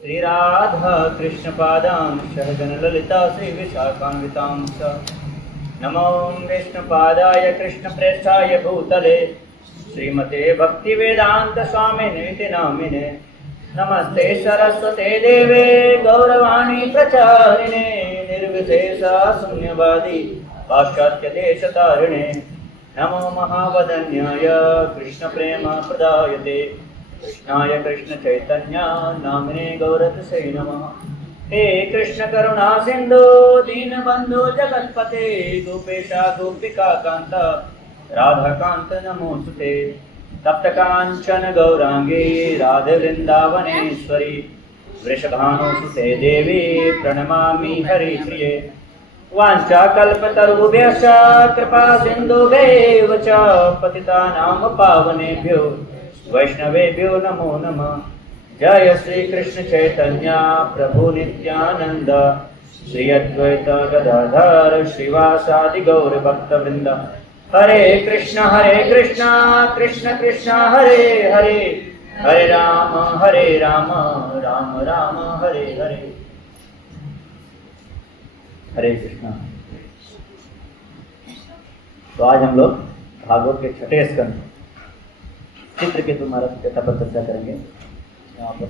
श्री राधा कृष्ण पादां सहगन ललिता श्री विशाखान्वितां च नमो विष्णुपादाय कृष्ण प्रेष्ठाय भूतले श्रीमते भक्ति वेदांत स्वामिने नामिने नमस्ते सरस्वते देवे गौरवाणी प्रचारिणे निर्विशेषा शून्यवादी पाश्चात्य देशतारिणे नमो महावदन्याय कृष्ण प्रेम प्रदायते कृष्णाय कृष्ण चैतन्य नामिने गौरतसे नमः। हे कृष्ण करुणा सिंधु दीनबंधु जगत्पते गोपेशा गोपिका कांत राधा कांत नमोस्तुते तप्त कांचन गौरांगी राधे वृंदावनेश्वरी वृषभानुसुते देवी प्रणमामि हरिप्रिये वाञ्छाकल्पतरुभ्यश्च कृपा सिन्धुभ्यैव च पतितानां पावनेभ्यो वैष्णवेभ्यो नमो नमः। जय श्री कृष्ण चैतन्य प्रभु नित्यानंद श्री अद्वैत गदाधर श्रीवासादि गौर भक्तवृंद हरे कृष्ण कृष्ण कृष्ण हरे हरे हरे राम राम राम हरे हरे। हरे कृष्णा। तो आज हम लोग भागवत के छठे स्कंद चित्रकेतु महाराज की कथा पर चर्चा करेंगे। यहाँ पर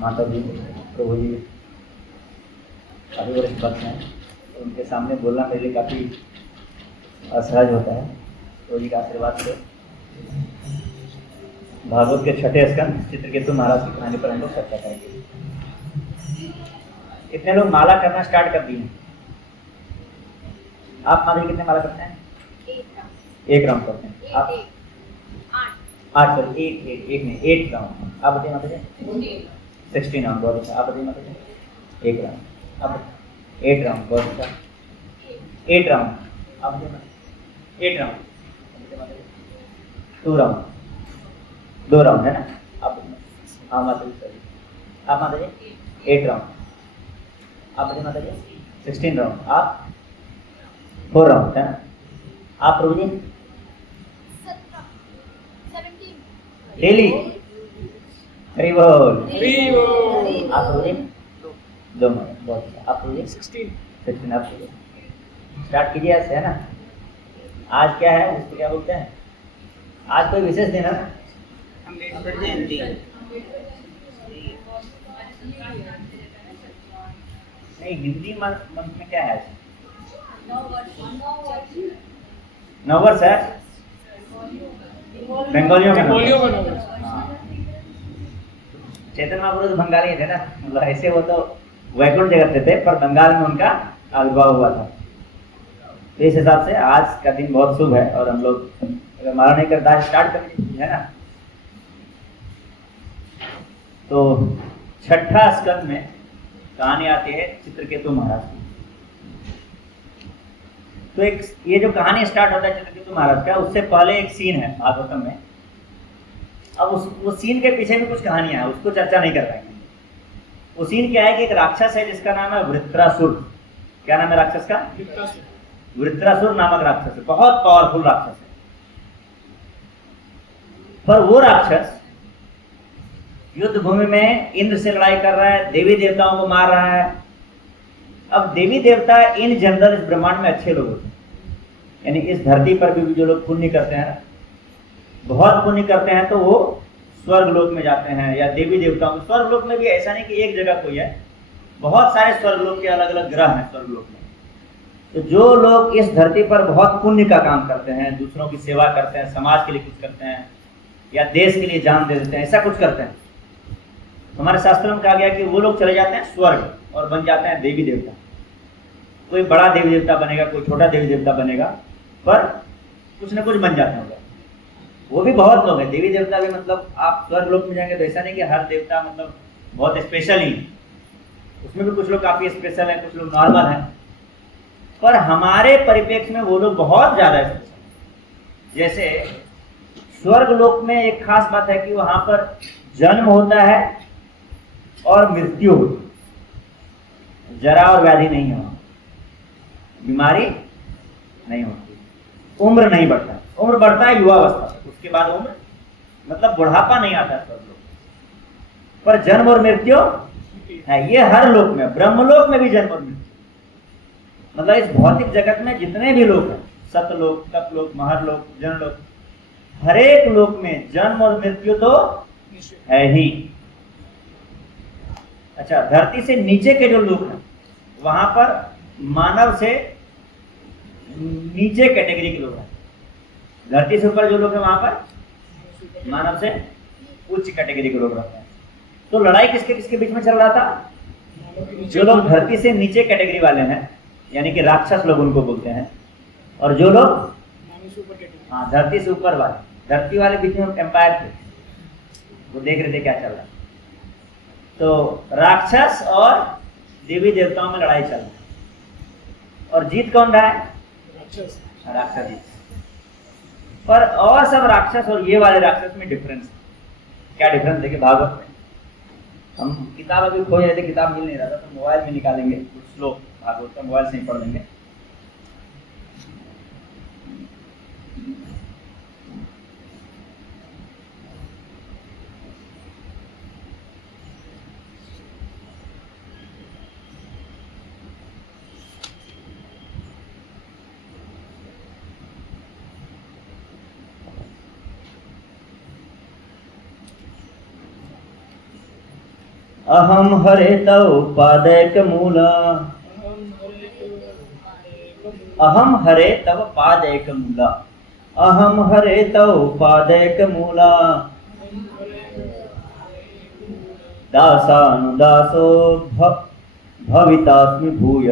माता जी प्रभु जी काफ़ी वरिष्ठ भक्त हैं, तो उनके सामने बोलना मेरे लिए काफ़ी असहज होता है। प्रभु जी के आशीर्वाद से भागवत के छठे स्कंद चित्रकेतु महाराज की कहानी पर हम लोग चर्चा करेंगे। कितने लोग माला करना स्टार्ट कर दिए? आप माता जी कितने माला करते हैं? एक राउंड करते हैं आप? 8 सॉरी एक नहीं 8 राउंड। आप बताइए माता जी? 16 राउंड। बहुत अच्छा। आप बताइए माता जी? 1 राउंड। आप 8 राउंड। बहुत अच्छा। 8 राउंड। आप बताइए? 8 राउंड। 2 राउंड। 2 राउंड है ना? आप हाँ माता जी सॉरी। आप माता जी 8 राउंड। आप बताइए माता जी? 16 राउंड। आप 4 राउंड है ना? आप प्रभु जी? 17 डेली? हरि बोल। आप प्रभु जी? 2 मिनट। बहुत अच्छा। आप प्रभु जी? 16। आप प्रभु जी स्टार्ट कीजिए आज से, है ना? आज क्या है उसको क्या बोलते हैं? आज कोई विशेष दिन है ना? अम्बेडकर जयंती। नहीं, हिंदी मंथ में क्या है? 9 वर्ष है। बंगालियों का चैतन्य महाप्रभु तो बंगाली थे ना, मतलब ऐसे वो तो वैकुंठ जगत से थे, पर बंगाल में उनका आविर्भाव हुआ था। तो इस हिसाब से आज का दिन बहुत शुभ है और हम लोग अगर माला नहीं करता है स्टार्ट करेंगे, है ना? तो छठा स्कंद में कहानी आती है चित्रकेतु महाराज की। तो एक ये जो कहानी स्टार्ट होता है चित्रकेतु महाराज का, उससे पहले एक सीन है भागवतम में। अब उस सीन के पीछे भी कुछ कहानियां हैं, उसको चर्चा नहीं कर रहे हैं। वो सीन क्या है कि एक राक्षस है जिसका नाम है वृत्रासुर। क्या नाम है राक्षस का? वृत्रासुर नामक राक्षस है, बहुत पावरफुल राक्षस है। पर वो राक्षस युद्ध भूमि में इंद्र से लड़ाई कर रहा है, देवी देवताओं को मार रहा है। अब देवी देवता इन जनरल इस ब्रह्मांड में अच्छे लोग होते हैं, यानी इस धरती पर भी जो लोग पुण्य करते हैं, बहुत पुण्य करते हैं, तो वो स्वर्ग लोक में जाते हैं या देवी देवताओं में। स्वर्ग लोक में भी ऐसा नहीं कि एक जगह कोई है, बहुत सारे स्वर्ग लोक के अलग अलग ग्रह हैं स्वर्ग लोक में। तो जो लोग इस धरती पर बहुत पुण्य का काम करते हैं, दूसरों की सेवा करते हैं, समाज के लिए कुछ करते हैं या देश के लिए जान दे देते हैं, ऐसा कुछ करते हैं, हमारे शास्त्रों में कहा गया कि वो लोग चले जाते हैं स्वर्ग और बन जाते हैं देवी देवता। कोई बड़ा देवी देवता बनेगा, कोई छोटा देवी देवता बनेगा, पर कुछ न कुछ बन जाते हैं। वो भी बहुत लोग हैं, देवी देवता भी, मतलब आप स्वर्ग लोक में जाएंगे तो ऐसा नहीं कि हर देवता मतलब बहुत स्पेशल ही, उसमें भी कुछ लोग काफ़ी स्पेशल हैं, कुछ लोग नॉर्मल हैं। पर हमारे परिप्रेक्ष्य में वो लोग बहुत ज़्यादा स्पेशल। जैसे स्वर्ग लोक में एक खास बात है कि वहाँ पर जन्म होता है और मृत्यु होती है, जरा और व्याधि नहीं होती, बीमारी नहीं होती, उम्र नहीं बढ़ता। उम्र बढ़ता है युवावस्था, उसके बाद उम्र मतलब बुढ़ापा नहीं आता स्वर्गलोक, पर जन्म और मृत्यु है। ये हर लोक में, ब्रह्मलोक में भी जन्म और मृत्यु, मतलब इस भौतिक जगत में जितने भी लोक हैं, सतलोक, तपलोक, महरलोक, जनलोक, हर एक लोक में जन्म और मृत्यु तो है ही। अच्छा, धरती से नीचे के जो लोग हैं वहां पर मानव से नीचे कैटेगरी के लोग हैं। धरती से ऊपर जो लोग हैं वहां पर मानव से उच्च कैटेगरी के लोग रहते हैं। तो लड़ाई किसके किसके बीच में चल रहा था? जो लोग धरती से नीचे कैटेगरी वाले हैं, यानी कि राक्षस लोग उनको बोलते हैं, और जो लोग हाँ धरती से ऊपर वाले, धरती वाले बीच में एम्पायर थे, वो देख रहे थे क्या चल रहा है। तो राक्षस और देवी देवताओं में लड़ाई चल रही है, और जीत कौन रहा है? राक्षस जीत। पर और सब राक्षस और ये वाले राक्षस में डिफरेंस है। क्या डिफरेंस? देखिए भागवत में हम किताब अभी खोज रहे थे, किताब मिल नहीं रहा था, तो मोबाइल में निकालेंगे कुछ श्लोक भागवत का, मोबाइल से ही पढ़ लेंगे। अहम हरे तव पादैक मूला, अहम हरे तव पादैक मूला, अहम हरे तव पादैक मूला, दासानुदासो भवितास्मि भूय,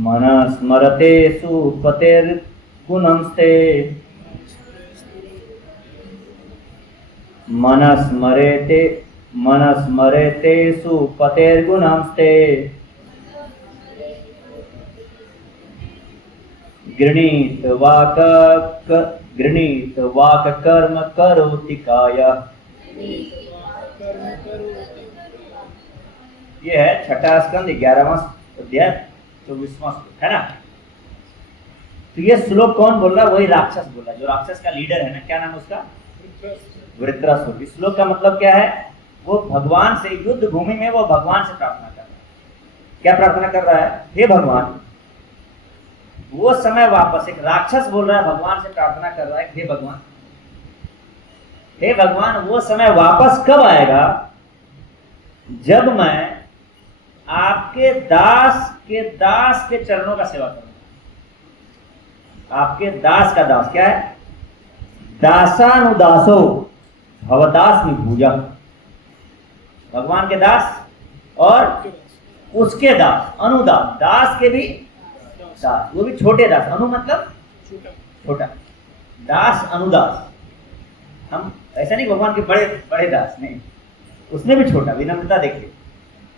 मनः स्मरते सुपतेर्गुणंस्ते, मनः स्मरेते सुपतेर्गुणंस्ते, गृणीत वाक कर्म करोति कायः। ये है छठा स्कंद 11वां अध्याय 24वां श्लोक है ना। तो ये श्लोक कौन बोल रहा है? वही राक्षस बोल रहा है, जो राक्षस का लीडर है ना, क्या नाम है उसका? वृत्रासुर। इस श्लोक का मतलब क्या है? वो भगवान से युद्ध भूमि में वो भगवान से प्रार्थना कर रहा है। क्या प्रार्थना कर रहा है? हे भगवान, वो समय वापस, एक राक्षस बोल रहा है भगवान से प्रार्थना कर रहा है, हे भगवान, हे भगवान, वो समय वापस कब आएगा जब मैं आपके दास के चरणों का सेवा करूंगा। आपके दास का दास क्या है? दासानुदासो भवतास्मि भूया। भगवान के दास और उसके दास, अनुदास, दास के भी दास, वो भी छोटे दास। अनु मतलब छोटा, दास अनुदास। हम ऐसा नहीं भगवान के बड़े बड़े दास नहीं, उसमें भी छोटा, विनम्रता देखिए।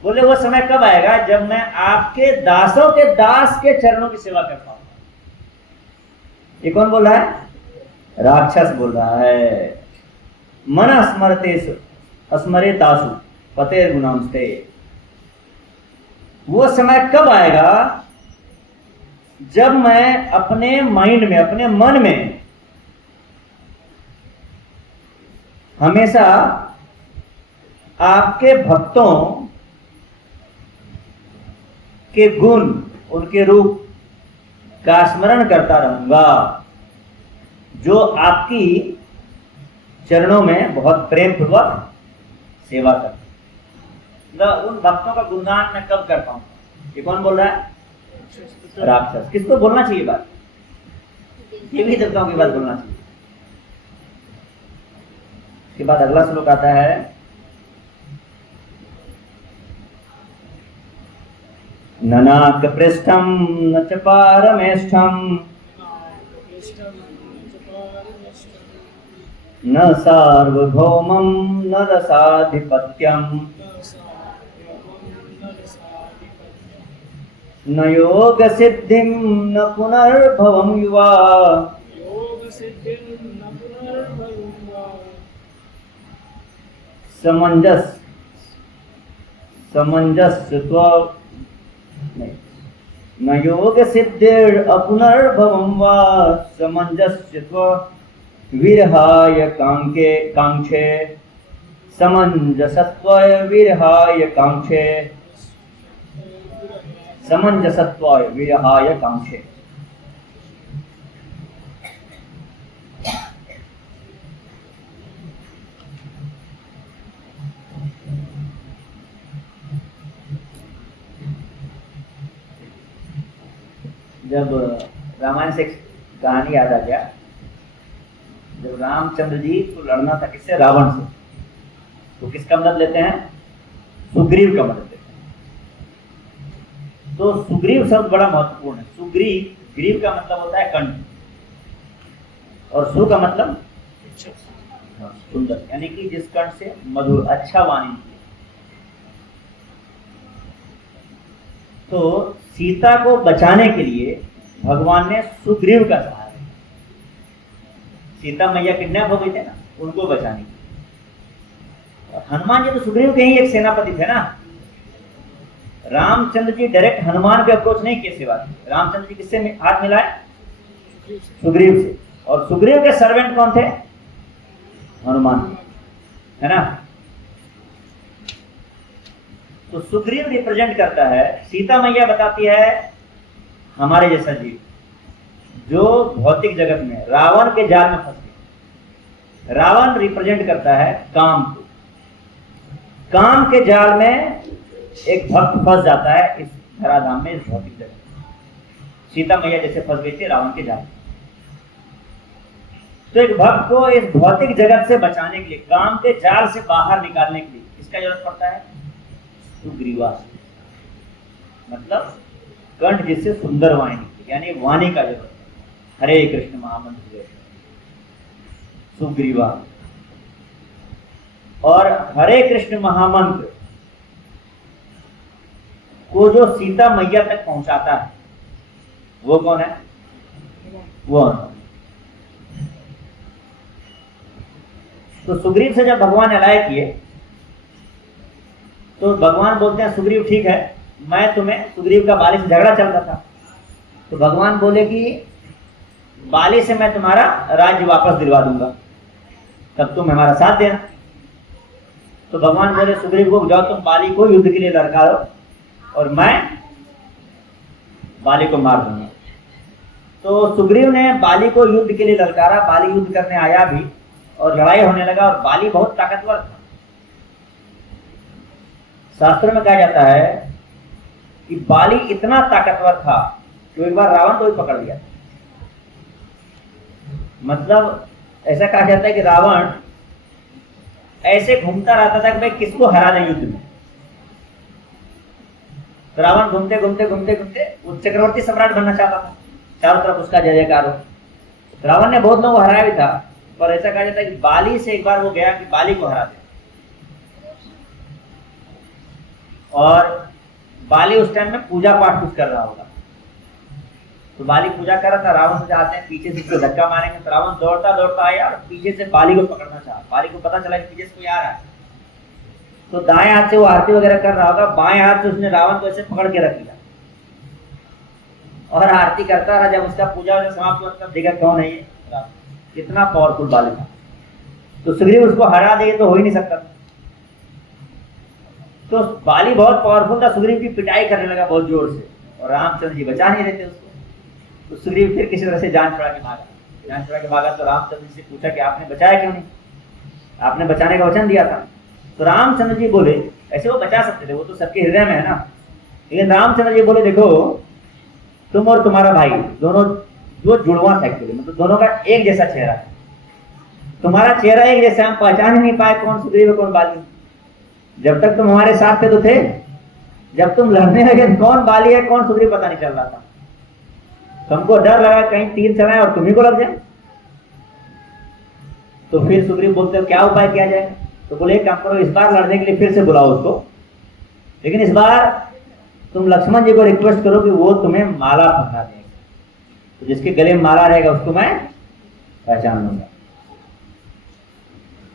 बोले वो समय कब आएगा जब मैं आपके दासों के दास के चरणों की सेवा कर पाऊंगा। ये कौन बोल रहा है? राक्षस बोल रहा है। मन स्मरेतासु पतेर गुणांस्ते। वो समय कब आएगा जब मैं अपने माइंड में, अपने मन में हमेशा आपके भक्तों के गुण, उनके रूप का स्मरण करता रहूंगा, जो आपकी चरणों में बहुत प्रेम पूर्वक सेवा करते। उन भक्तों का गुणगान मैं कब कर पाऊंगा? ये कौन बोल रहा है? राक्षस। किसको बोलना चाहिए बात? देवी देवताओं की बात बोलना चाहिए। इसके बाद अगला श्लोक आता है, ननाक पृष्ठम न च पारमेष्ठम, न सार्वभौमं न रसाधिपत्यं, न योग सिद्धिं न पुनर्भवं युवा, समंजस्यत्व न योग सिद्धिर अपुनर्भवं वा समंजस्यत्व विरहाय कांक्षे समंजसत्वाय विरहाय कांक्षे समंजसत्वाय विरहाय कांक्षे। जब रामायण से एक कहानी याद आ गया, जब रामचंद्र जी को लड़ना था किससे, रावण से, तो किसका मदद लेते हैं, सुग्रीव का मदद लेते हैं। तो सुग्रीव शब्द बड़ा महत्वपूर्ण है। सुग्रीव, ग्रीव का मतलब होता है कंठ, और सु का मतलब सुंदर, यानी कि जिस कंठ से मधुर अच्छा वाणी। तो सीता को बचाने के लिए भगवान ने सुग्रीव का सहारा लिया। सीता मैया किडनैप हो गई थे ना, उनको बचाने के लिए। और हनुमान जी तो सुग्रीव के ही एक सेनापति थे ना। रामचंद्र जी डायरेक्ट हनुमान पे अप्रोच नहीं किए सेवा की। रामचंद्र जी किससे हाथ मिलाए, सुग्रीव से। और सुग्रीव के सर्वेंट कौन थे, हनुमान, है ना। तो सुग्रीव रिप्रेजेंट करता है, सीता मैया बताती है हमारे जैसा जीव जो भौतिक जगत में रावण के जाल में फंस गया। रावण रिप्रेजेंट करता है काम को। काम के जाल में एक भक्त फंस जाता है इस धराधाम में, इस भौतिक जगत में। सीता मैया जैसे फंस गई थी रावण के जाल में। तो एक भक्त को इस भौतिक जगत से बचाने के लिए, काम के जाल से बाहर निकालने के लिए किसका जरूरत पड़ता है, सुग्रीवास, मतलब कंठ जिससे सुंदर वाणी, यानी वाणी का जरूरत है। हरे कृष्ण महामंत्र सुग्रीवा। और हरे कृष्ण महामंत्र को जो सीता मैया तक पहुंचाता है वो कौन है, वो। तो सुग्रीव से जब भगवान अलाय किए तो भगवान बोलते हैं सुग्रीव ठीक है, मैं तुम्हें, सुग्रीव का बाली से झगड़ा चल रहा था, तो भगवान बोले कि बाली से मैं तुम्हारा राज्य वापस दिलवा दूंगा, तब तुम हमारा साथ देना। तो भगवान बोले सुग्रीव को, जाओ तुम बाली को युद्ध के लिए लड़काओ और मैं बाली को मार दूंगा। तो सुग्रीव ने बाली को युद्ध के लिए ललकारा। बाली युद्ध करने आया भी और लड़ाई होने लगा, और बाली बहुत ताकतवर था। शास्त्र में कहा जाता है कि बाली इतना ताकतवर था कि एक बार रावण को भी पकड़ लिया। मतलब ऐसा कहा जाता है कि रावण ऐसे घूमता रहता था कि भाई किसको हरा दें युद्ध में। तो रावण घूमते घूमते घूमते घूमते वो चक्रवर्ती सम्राट बनना चाहता था, चारों तरफ उसका जय जयकार हो। रावण ने बहुत लोगों को हराया भी था, पर ऐसा कहा जाता है कि बाली से एक बार वो गया कि बाली को हरा दे। और बाली उस टाइम में पूजा पाठ कुछ कर रहा होगा, तो बाली पूजा कर रहा था, रावण से आते हैं पीछे से उसको धक्का मारेंगे, तो रावण दौड़ता दौड़ता आया और पीछे से बाली को पकड़ना चाहा। बाली को पता चला कि पीछे से कोई आ रहा है, तो दाएं हाथ से वो आरती वगैरह कर रहा होगा, बाएं हाथ से उसने रावण को ऐसे पकड़ के रख लिया और आरती करता रहा। जब उसका पूजा समाप्त हुआ तब देखा कौन है ये रावण, कितना पावरफुल बाली था। तो सुग्रीव उसको हरा दे तो हो ही नहीं सकता। तो बाली बहुत पावरफुल था, सुग्रीव की पिटाई करने लगा बहुत जोर से, और रामचंद्र जी बचा नहीं रहते उसको। तो सुग्रीव फिर किसी तरह से जान छुड़ा के भागा। जान छुड़ा के भागा तो रामचंद्र जी से पूछा कि आपने बचाया क्यों नहीं, आपने बचाने का वचन दिया था। तो रामचंद्र जी बोले, ऐसे वो बचा सकते थे, वो तो सबके हृदय में है ना, लेकिन रामचंद्र जी बोले देखो तुम और तुम्हारा भाई दोनों जो जुड़वा था एक्चुअली, मतलब दोनों का एक जैसा चेहरा है, तुम्हारा चेहरा एक जैसा, हम पहचान ही नहीं पाए कौन सुग्रीव कौन बाली। जब तक तुम हमारे साथ थे तो थे, जब तुम लड़ने लगे कौन बाली है कौन सुग्रीव पता नहीं चल रहा था। तुमको डर लगा कहीं तीर चलाए और तुम्ही को लग जाए। तो फिर सुग्रीव बोलते हो क्या उपाय किया जाए, तो बोले एक काम करो, इस बार लड़ने के लिए फिर से बुलाओ उसको, लेकिन इस बार तुम लक्ष्मण जी को रिक्वेस्ट करो कि वो तुम्हें माला पहना देंगे, तो जिसके गले में माला रहेगा उसको मैं पहचान लूंगा।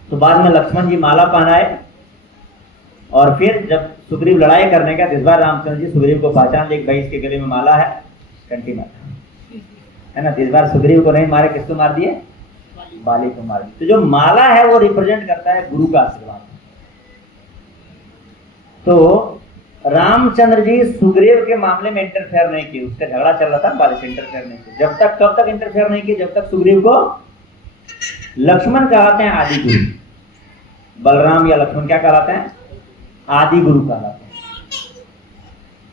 तो बाद में लक्ष्मण जी माला पहनाए, और फिर जब सुग्रीव लड़ाई करने का, इस बार रामचंद्र जी सुग्रीव को पहचान लिया कि भाई इसके गले में माला है, कंठी माता है ना। इस बार सुग्रीव को नहीं मारे, किसको मार दिए? बाली को मार दिए। तो जो माला है वो रिप्रेजेंट करता है गुरु का आशीर्वाद। तो रामचंद्र जी सुग्रीव के मामले में इंटरफेयर नहीं किए, उसका झगड़ा चल रहा था, बाली से इंटरफेयर नहीं किए। जब तक, कब तक इंटरफेयर नहीं किए? जब तक सुग्रीव को लक्ष्मण कहलाते हैं आदि गुरु। बलराम या लक्ष्मण क्या कहलाते हैं? आदि गुरु कहलाते हैं।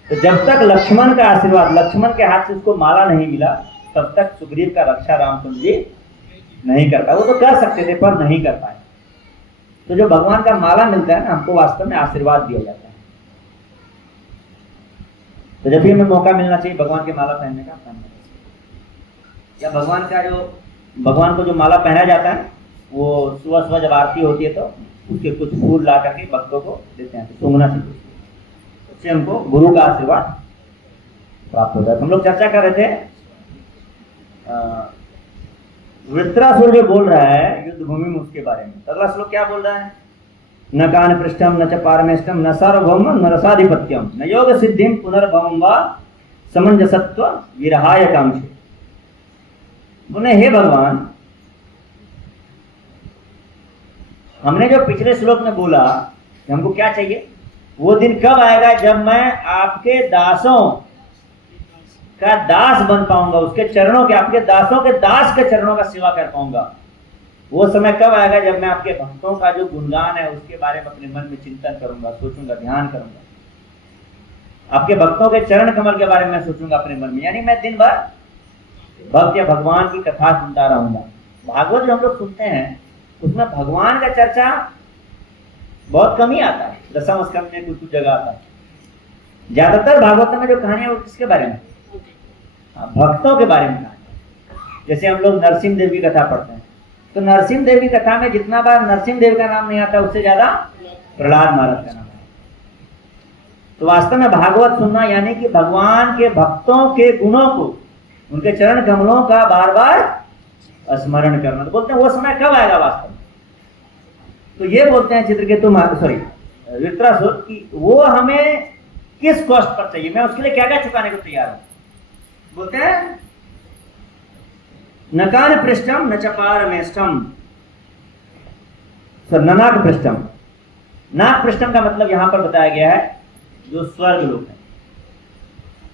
तो जब तक लक्ष्मण का आशीर्वाद, लक्ष्मण के हाथ से उसको माला नहीं मिला, तब तक सुग्रीव का रक्षा रामचंद्र जी नहीं कर पाए। वो तो कर सकते थे पर नहीं कर पाए। तो जो भगवान का माला मिलता है ना, हमको वास्तव में आशीर्वाद दिया जाता है। तो जब भी हमें मौका मिलना चाहिए भगवान की माला पहनने का, पहनना चाहिए। या भगवान का जो, भगवान को जो माला पहना जाता है वो सुबह सुबह जब आरती होती है तो उसके कुछ फूल ला करके भक्तों को देते हैं, तो सूंघना चाहिए, उससे हमको गुरु का आशीर्वाद प्राप्त होता है। हम लोग चर्चा कर रहे थे, वृत्रासुर जो बोल रहा है युद्ध भूमि में उसके बारे में। अगला श्लोक क्या बोल रहा है? न कान पृष्ठम न च पारमेष्टम न सार्वभौम न रसाधिपत्यम न योग सिद्धिम पुनर्भवम व समंजसत्व विरहाय कांक्षे। बोले हे भगवान, हमने जो पिछले श्लोक में बोला कि हमको क्या चाहिए, वो दिन कब आएगा जब मैं आपके दासों का दास बन पाऊंगा, उसके चरणों के, आपके दासों के दास के चरणों का सेवा कर पाऊंगा। वो समय कब आएगा जब मैं आपके भक्तों का जो गुणगान है उसके बारे में अपने मन में चिंतन करूंगा, सोचूंगा, ध्यान करूंगा। आपके भक्तों के चरण कमल के बारे में सोचूंगा अपने मन में। यानी मैं दिन भर भक्त या भगवान की कथा सुनता रहूंगा। भागवत जो हम लोग सुनते हैं उसमें भगवान का चर्चा बहुत कम ही आता है, दसम स्कंद में कुछ जगह आता है। ज्यादातर भागवत में जो कहानी है वो किसके बारे में? भक्तों के बारे में कहानी। जैसे हम लोग नरसिंह देव की कथा पढ़ते हैं, तो नरसिंह देव की कथा में जितना बार नरसिंह देव का नाम नहीं आता उससे ज्यादा प्रहलाद महाराज का नाम है। तो वास्तव में भागवत सुनना यानी कि भगवान के भक्तों के गुणों को, उनके चरण कमलों का बार बार स्मरण करना। तो बोलते हैं वो समय कब आएगा वास्तव में? तो ये बोलते हैं चित्रकेतु, सॉरी वृत्रासुर, कि वो हमें किस कॉस्ट पर चाहिए, मैं उसके लिए क्या क्या चुकाने को तैयार हूं। बोलते हैं न कान पृष्ठम न च पारमेष्टम, ननाक पृष्ठम। नाक पृष्ठम का मतलब यहां पर बताया गया है जो स्वर्ग लोक है।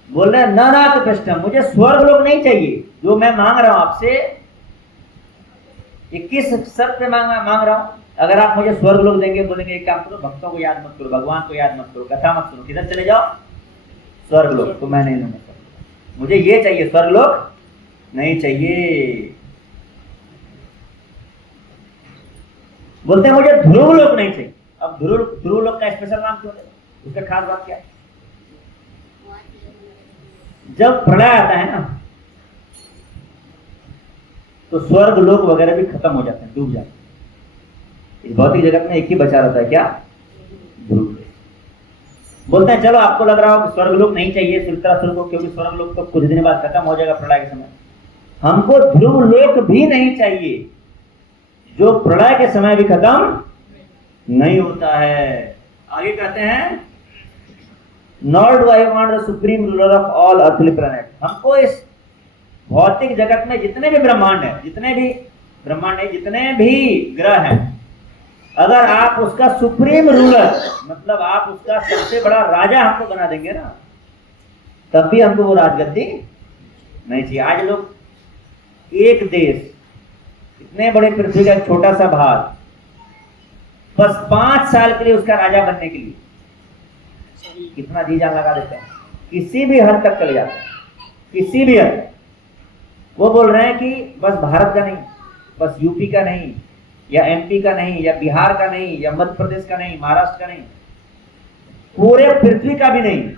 बोल रहे हैं ननाक पृष्ठम, मुझे स्वर्ग लोक नहीं चाहिए। जो मैं मांग रहा हूं आपसे, ये किस शर्त पे मांग रहा हूं? अगर आप मुझे स्वर्ग लोक देंगे, बोलेंगे एक काम करो, भक्तों को याद मत करो, भगवान को याद मत करो, कथा मत सुनो, किधर चले जाओ? स्वर्ग लोक। तो मैं नहीं लूंगा, मुझे ये चाहिए, स्वर्ग लोक नहीं चाहिए। बोलते हैं मुझे ध्रुव लोक नहीं चाहिए। अब ध्रुव लोक का स्पेशल नाम क्यों है? उसका खास बात क्या है? जब प्रलय आता है ना तो स्वर्ग लोक वगैरह भी खत्म हो जाते हैं, डूब जाते हैं। इस भौतिक जगत में एक ही बचा रहता है, क्या? ध्रुव। बोलते हैं चलो आपको लग रहा हो कि स्वर्ग लोक नहीं चाहिए वृत्रासुर को, क्योंकि स्वर्ग लोक तो कुछ दिन बाद खत्म हो जाएगा प्रलय के समय। हमको ध्रुव लोक भी नहीं चाहिए, जो प्रलय के समय भी खत्म नहीं होता है। आगे कहते हैं not do I want the supreme ruler of all earthly planet. हमको इस भौतिक जगत में जितने भी ब्रह्मांड है, जितने भी ग्रह हैं, अगर आप उसका सुप्रीम रूलर, मतलब आप उसका सबसे बड़ा राजा हमको बना देंगे ना, तब भी हमको वो राजगद्दी नहीं चाहिए। आज लोग एक देश, इतने बड़े पृथ्वी का एक छोटा सा भाग, बस 5 साल के लिए उसका राजा बनने के लिए कितना जी जान लगा देते हैं, किसी भी हद तक चले जाते हैं, किसी भी हद तक। वो बोल रहे हैं कि बस भारत का नहीं, बस यूपी का नहीं, या एमपी का नहीं, या बिहार का नहीं, या मध्य प्रदेश का नहीं, महाराष्ट्र का नहीं, पूरे पृथ्वी का भी नहीं,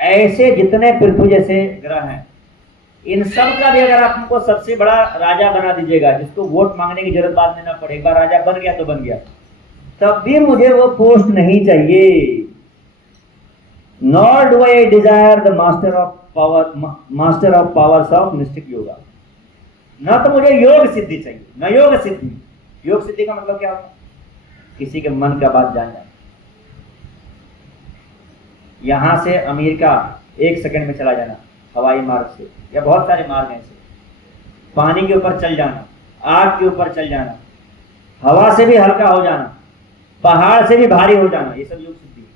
ऐसे जितने पृथ्वी जैसे ग्रह हैं, इन सब का भी अगर आप हमको सबसे बड़ा राजा बना दीजिएगा, जिसको वोट मांगने की जरूरत बाद में ना पड़े, एक बार राजा बन गया तो बन गया, तब भी मुझे वो पोस्ट नहीं चाहिए। Nor do I Dzire the master of powers of mistake yoga. न तो मुझे योग सिद्धि चाहिए, न योग सिद्धि। योग सिद्धि का मतलब क्या होता है? किसी के मन का बात जान जाए। यहाँ से अमेरिका 1 सेकंड में चला जाना हवाई मार्ग से, या बहुत सारे मार्ग हैं ऐसे। पानी के ऊपर चल जाना, आग के ऊपर चल जाना, हवा से भी हल्का हो जाना, पहाड़ से भी भारी हो जाना, ये सब योग सिद्धि है।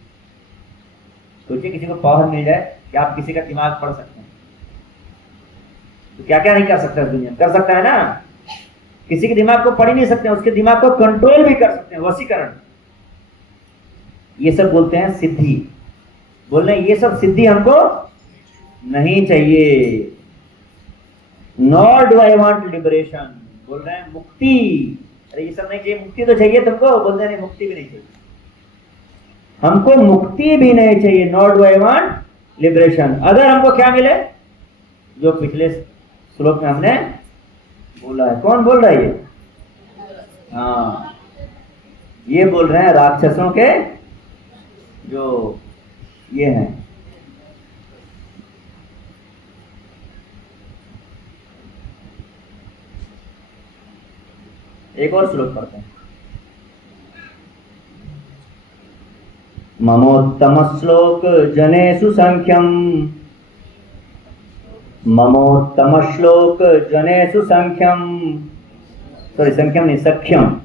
सोचिए किसी को पावर मिल जाए कि आप किसी का दिमाग पढ़ सकते हैं, तो क्या क्या नहीं कर सकता इस दुनिया में, कर सकता है ना। किसी के दिमाग को पढ़ ही नहीं सकते, उसके दिमाग को कंट्रोल भी कर सकते हैं, वशीकरण। ये सब बोलते हैं सिद्धि। बोल रहे हैं ये सब सिद्धि हमको नहीं चाहिए। Not do I want liberation, बोल रहे हैं मुक्ति। अरे ये सब नहीं चाहिए, मुक्ति तो चाहिए तुमको, बोल रहे हैं मुक्ति भी नहीं चाहिए, हमको मुक्ति भी नहीं चाहिए। Not do I want liberation. अगर हमको क्या मिले, जो पिछले श्लोक में हमने बोला है। कौन बोल रहा है ये? हाँ, ये बोल रहे हैं राक्षसों के जो ये हैं। एक और श्लोक पढ़ते हैं। ममोत्तम श्लोक जनेषु संख्यम, ममोत्तम श्लोक जनेषु संख्यम, सॉरी संख्यम नहीं सख्यम,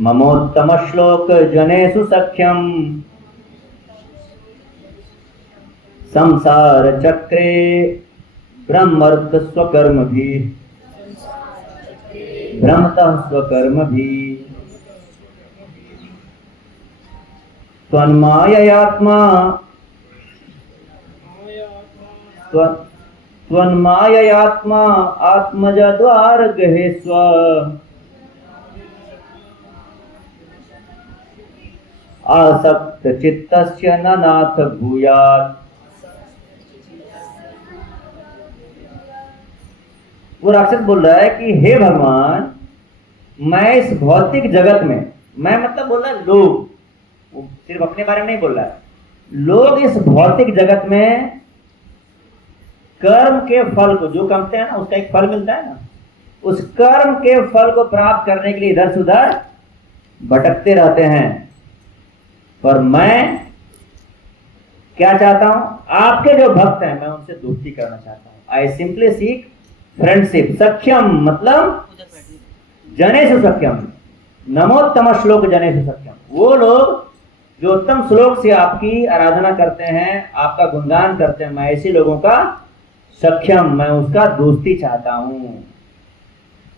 ममोत्तम श्लोक जनेषु सख्यम, संसार चक्रे ब्रह्मर्थ स्वकर्म भी, ब्रह्मतः स्वकर्म भी, त्वन्माययात्मा त्वन्माययात्मा आत्मजद्वार गहेस्व, आसक्त चित्तस्य न नाथ भूयात्। वो राक्षस बोल रहा है कि हे भगवान, मैं इस भौतिक जगत में, मैं मतलब बोल रहा है लोग, वो सिर्फ अपने बारे में नहीं बोल रहा है, लोग इस भौतिक जगत में कर्म के फल को जो करते हैं ना, उसका एक फल मिलता है ना, उस कर्म के फल को प्राप्त करने के लिए इधर से उधर भटकते रहते हैं। पर मैं क्या चाहता हूं, आपके जो भक्त हैं मैं उनसे दोस्ती करना चाहता हूं। I simply seek friendship. सख्यम मतलब जनेषु सख्यम, नमोत्तम श्लोक जनेषु सख्यम। वो लोग जो उत्तम श्लोक से आपकी आराधना करते हैं, आपका गुणगान करते हैं, मैं ऐसे लोगों का सख्यम, मैं उसका दोस्ती चाहता हूं।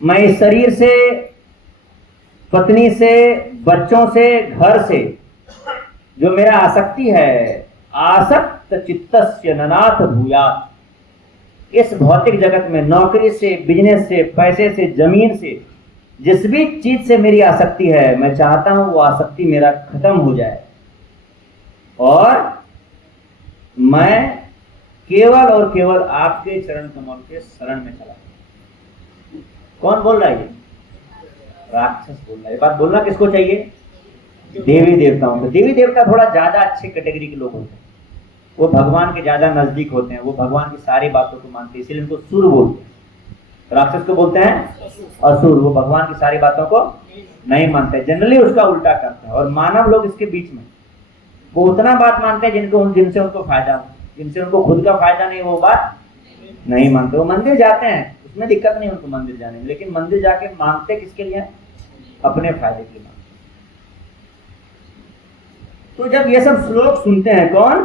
मैं इस शरीर से, पत्नी से, बच्चों से, घर से जो मेरा आसक्ति है, आसक्त चित्तस्य ननाथ भूयात्। इस भौतिक जगत में नौकरी से, बिजनेस से, पैसे से, जमीन से, जिस भी चीज से मेरी आसक्ति है, मैं चाहता हूं वो आसक्ति मेरा खत्म हो जाए और मैं केवल और केवल आपके चरण कमल के शरण में चला। कौन बोल रहा है ये? राक्षस बोल रहा है। ये बात बोलना किसको चाहिए? देवी देवताओं को। देवी देवता थोड़ा ज्यादा अच्छे कैटेगरी के लोग होते हैं, वो भगवान के ज्यादा नजदीक होते हैं, वो भगवान की सारी बातों को मानते हैं, इसलिए उनको सुर बोलते हैं। राक्षस को बोलते हैं असुर, वो भगवान की सारी बातों को नहीं मानते, जनरली उसका उल्टा करते हैं। और मानव लोग इसके बीच में, वो उतना बात मानते हैं जिनसे उनको फायदा हो, जिनसे उनको खुद का फायदा नहीं, वो बात नहीं मानते। वो मंदिर जाते हैं, उसमें दिक्कत नहीं उनको मंदिर जाने में, लेकिन मंदिर जाके मांगते किसके लिए? अपने फायदे के लिए। तो जब ये सब श्लोक सुनते हैं कौन?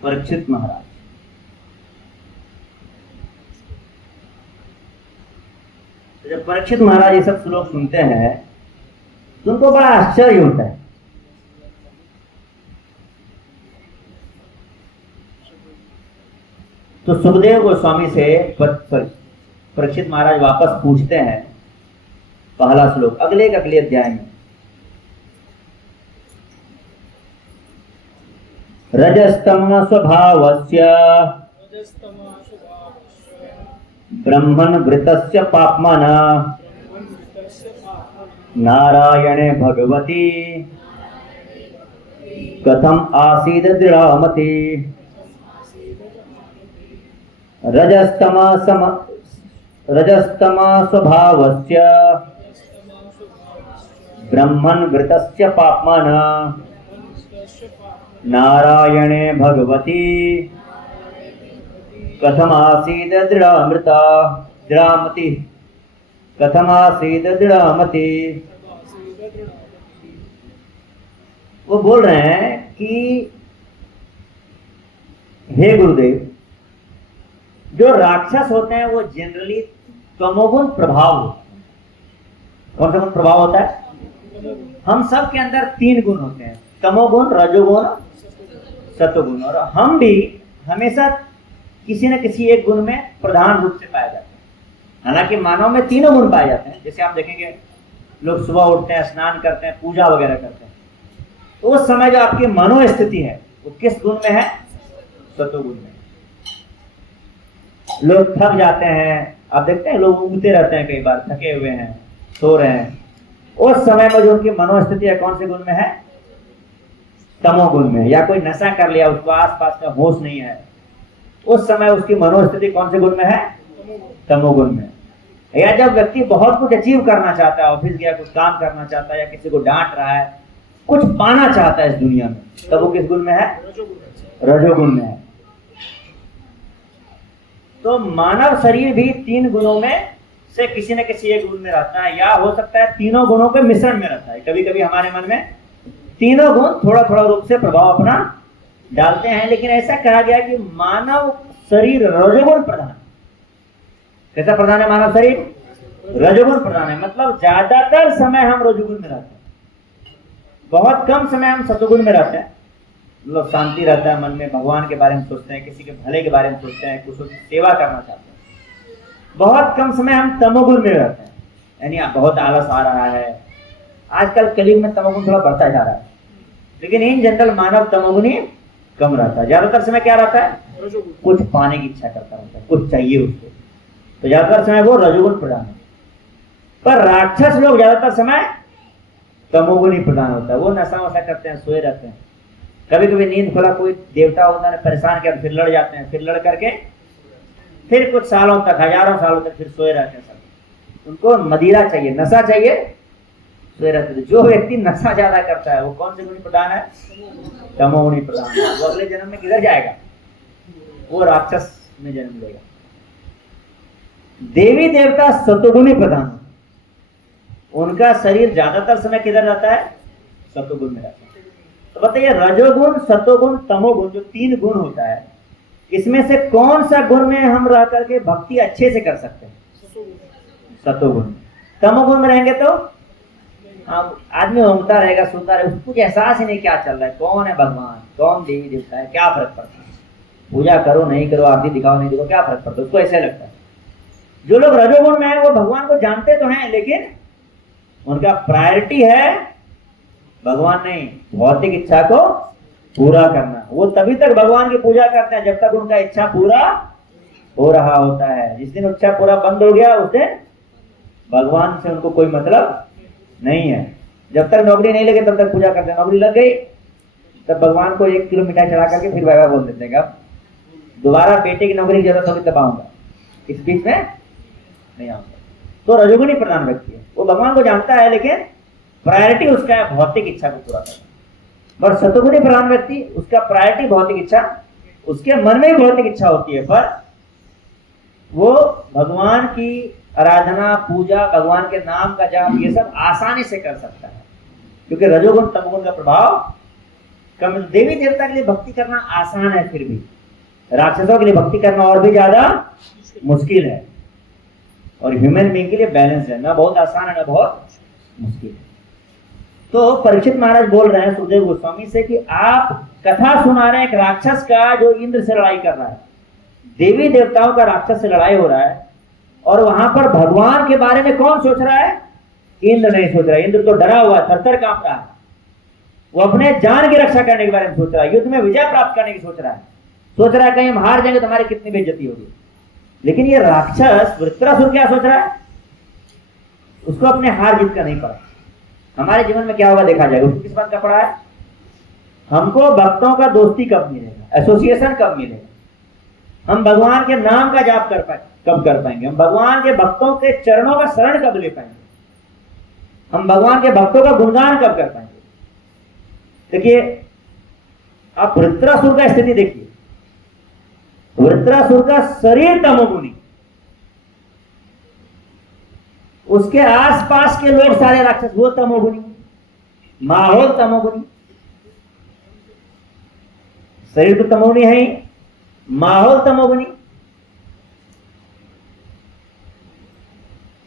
परीक्षित महाराज। तो जब परीक्षित महाराज ये सब श्लोक सुनते हैं तो उनको बड़ा आश्चर्य होता है। तो सुखदेव गोस्वामी से परीक्षित महाराज वापस पूछते हैं पहला श्लोक अगले अध्याय में। रजस्तम स्वभावस्य ब्रह्मन् वृतस्य पाप्मना नारायणे भगवती कथम आसीद दृढ़मति। रजस्तम स्वभावस्य ब्रह्मन् वृतस्य पाप्मना नारायणे भगवती कथमासीद दृढ़ामृता दृढ़ामति कथमासीद दृढ़ामति। वो बोल रहे हैं कि हे गुरुदेव, जो राक्षस होते हैं वो जनरली तमोगुण प्रभाव होते हैं। कौन सा गुण प्रभाव होता है? हम सब के अंदर 3 गुण होते हैं, तमोगुण, रजोगुण, सतोगुण। और हम भी हमेशा किसी न किसी एक गुण में प्रधान रूप से पाए जाते हैं। हालांकि मानव में 3 गुण पाए जाते हैं। जैसे आप देखेंगे लोग सुबह उठते हैं, स्नान करते हैं, पूजा वगैरह करते हैं, तो उस समय जो आपकी मनोस्थिति है वो किस गुण में है? सतोगुण में। लोग थक जाते हैं, आप देखते हैं लोग उगते रहते हैं, कई बार थके हुए हैं, सो रहे हैं, उस समय में जो उनकी मनोस्थिति है कौन से गुण में है? तमोगुण में। या कोई नशा कर लिया, उसको आसपास का होश नहीं है, उस समय उसकी मनोस्थिति कौन से गुण में है? तमोगुण में। या जब व्यक्ति बहुत कुछ अचीव करना चाहता है, ऑफिस गया कुछ काम करना चाहता है, या किसी को डांट रहा है, कुछ पाना चाहता है इस दुनिया में, तब वो किस गुण में है? रजोगुण में है। तो मानव शरीर भी 3 गुणों में से किसी न किसी एक गुण में रहता है, या हो सकता है तीनों गुणों के मिश्रण में रहता है। कभी कभी हमारे मन में तीनों गुण थोड़ा थोड़ा रूप से प्रभाव अपना डालते हैं, लेकिन ऐसा कहा गया कि मानव शरीर रजोगुण प्रधान। कैसा प्रधान है मानव शरीर? रजोगुण प्रधान है। मतलब ज्यादातर समय हम रजोगुण में रहते हैं, बहुत कम समय हम सतोगुण में रहते हैं। मतलब शांति रहता है मन में, भगवान के बारे में सोचते हैं, किसी के भले के बारे में सोचते हैं, कुछ की सेवा करना चाहते हैं। बहुत कम समय हम तमोगुण में रहते हैं, यानी बहुत आलस आ रहा है। आजकल कलयुग में तमोगुण थोड़ा बढ़ता जा रहा है, लेकिन इन जनरल मानव तमोगुण ही कम रहता है। ज्यादातर समय क्या रहता है? कुछ पाने की इच्छा करता रहता है, कुछ चाहिए उसको, तो ज्यादातर समय वो रजोगुण प्रधान है। पर राक्षस लोग ज्यादातर समय तमोगुण ही प्रधान होता है। वो नशा वशा करते हैं, सोए रहते हैं, कभी कभी नींद खुला कोई देवता होता है परेशान किया, फिर लड़ जाते हैं, फिर लड़ करके फिर कुछ सालों तक, हजारों सालों तक फिर सोए रहते हैं सब। उनको मदिरा चाहिए, नशा चाहिए, सोए रहते थे। जो व्यक्ति नशा ज्यादा करता है वो कौन से गुणी प्रधान है? तमोगुणी प्रधान है। वो अगले जन्म में किधर जाएगा? वो राक्षस में जन्म लेगा। देवी देवता सतोगुणी प्रधान, उनका शरीर ज्यादातर समय किधर रहता है? सतोगुण में रहता है। तो बताइए, रजोगुण, सतोगुण, तमोगुण, जो 3 गुण होता है, इसमें से कौन सा गुण में हम रह करके भक्ति अच्छे से कर सकते हैं? सतोगुण। तमोगुण में रहेंगे तो आदमी ऊँगता रहेगा, सोता रहेगा, उसको कुछ एहसास ही नहीं क्या चल रहा है, कौन है भगवान, कौन देवी देवता है, क्या फर्क पड़ता है, पूजा करो नहीं करो, आरती दिखाओ नहीं दिखाओ, क्या फर्क पड़ता है, उसको ऐसे लगता है। जो लोग रजोगुण में है वो भगवान को जानते तो हैं, लेकिन उनका प्रायोरिटी है भगवान नहीं, भौतिक इच्छा को पूरा करना। वो तभी तक भगवान की पूजा करते हैं जब तक उनका इच्छा पूरा हो रहा होता है। जिस दिन इच्छा पूरा बंद हो गया उस दिन भगवान से उनको कोई मतलब नहीं है। जब तक नौकरी नहीं लगे तब तक पूजा करते हैं, नौकरी लग गई तब भगवान को 1 किलो मिठाई चढ़ा करके फिर बाय बोल देते हैं, अब दोबारा बेटे की नौकरी की जरूरत होगी तब आऊंगा, इस बीच में नहीं आऊंगा। तो रजोगुणी प्रधान व्यक्ति है, वो भगवान को जानता है लेकिन प्रायोरिटी उसका है भौतिक इच्छा को पूरा करना। और सतोगुणी प्रधान व्यक्ति, उसका प्रायोरिटी भौतिक इच्छा, उसके मन में भी भौतिक इच्छा होती है, पर वो भगवान की आराधना, पूजा, भगवान के नाम का जाप, ये सब आसानी से कर सकता है, क्योंकि रजोगुण तमोगुण का प्रभाव कम। देवी देवता के लिए भक्ति करना आसान है, फिर भी राक्षसों के लिए भक्ति करना और भी ज्यादा मुश्किल है, और ह्यूमन बीइंग के लिए बैलेंस है, ना बहुत आसान है ना बहुत मुश्किल है। तो परीक्षित महाराज बोल रहे हैं सुखदेव गोस्वामी से कि आप कथा सुना रहे हैं एक राक्षस का जो इंद्र से लड़ाई कर रहा है, देवी देवताओं का राक्षस से लड़ाई हो रहा है, और वहां पर भगवान के बारे में कौन सोच रहा है? इंद्र नहीं सोच रहा है। इंद्र तो डरा हुआ है, थर-थर कांप रहा है, वो अपने जान की रक्षा करने के बारे में सोच रहा है, युद्ध में विजय प्राप्त करने की सोच रहा है, सोच रहा है कहीं हम हार जाएंगे तो हमारी कितनी बेइज्जती होगी। लेकिन ये राक्षस वृत्रासुर क्या सोच रहा है? उसको अपने हार जीत का नहीं पड़ा। हमारे जीवन में क्या होगा देखा जाएगा। उसको किस बात का पड़ा है? हमको भक्तों का दोस्ती कब मिलेगा, एसोसिएशन कब मिलेगा, हम भगवान के नाम का जाप कब कर पाएंगे, हम भगवान के भक्तों के चरणों का शरण कब ले पाएंगे, हम भगवान के भक्तों का गुणगान कब कर पाएंगे। देखिए, आप वृत्रासुर का स्थिति देखिए, वृत्रासुर का शरीर तमोगुणी, उसके आसपास के लोग सारे राक्षस वो तमोगुणी, माहौल तमोगुणी। शरीर तो तमोगुणी है ही, माहौल तमोगुणी,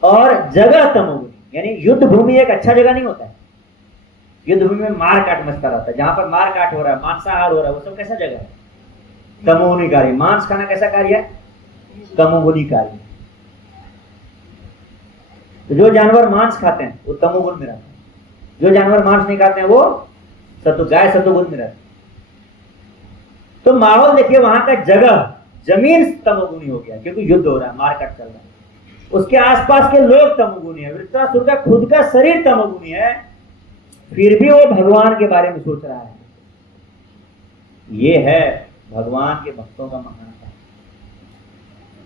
और जगह तमोगुणी। यानी युद्ध भूमि एक अच्छा जगह नहीं होता है। युद्ध भूमि में मार काट मचता रहता है, जहां पर मार काट हो रहा है, मांसाहार हो रहा है, वो सब कैसा जगह है? तमोगुणी कार्य। मांस खाना कैसा कार्य है? तमोगुणी कार्य। तो जो जानवर मांस खाते हैं वो तमोगुण में रहते हैं, जो जानवर मांस नहीं खाते हैं वो गाय सत्वगुण में रहते हैं। तो माहौल देखिए, वहां का जगह, जमीन तमोगुणी हो गया क्योंकि युद्ध हो रहा है, मारकाट चल रहा है। उसके आसपास के लोग तमोगुणी है, वृत्रासुर का खुद का शरीर तमोगुणी है, फिर भी वो भगवान के बारे में सोच रहा है। ये है भगवान के भक्तों का महानता।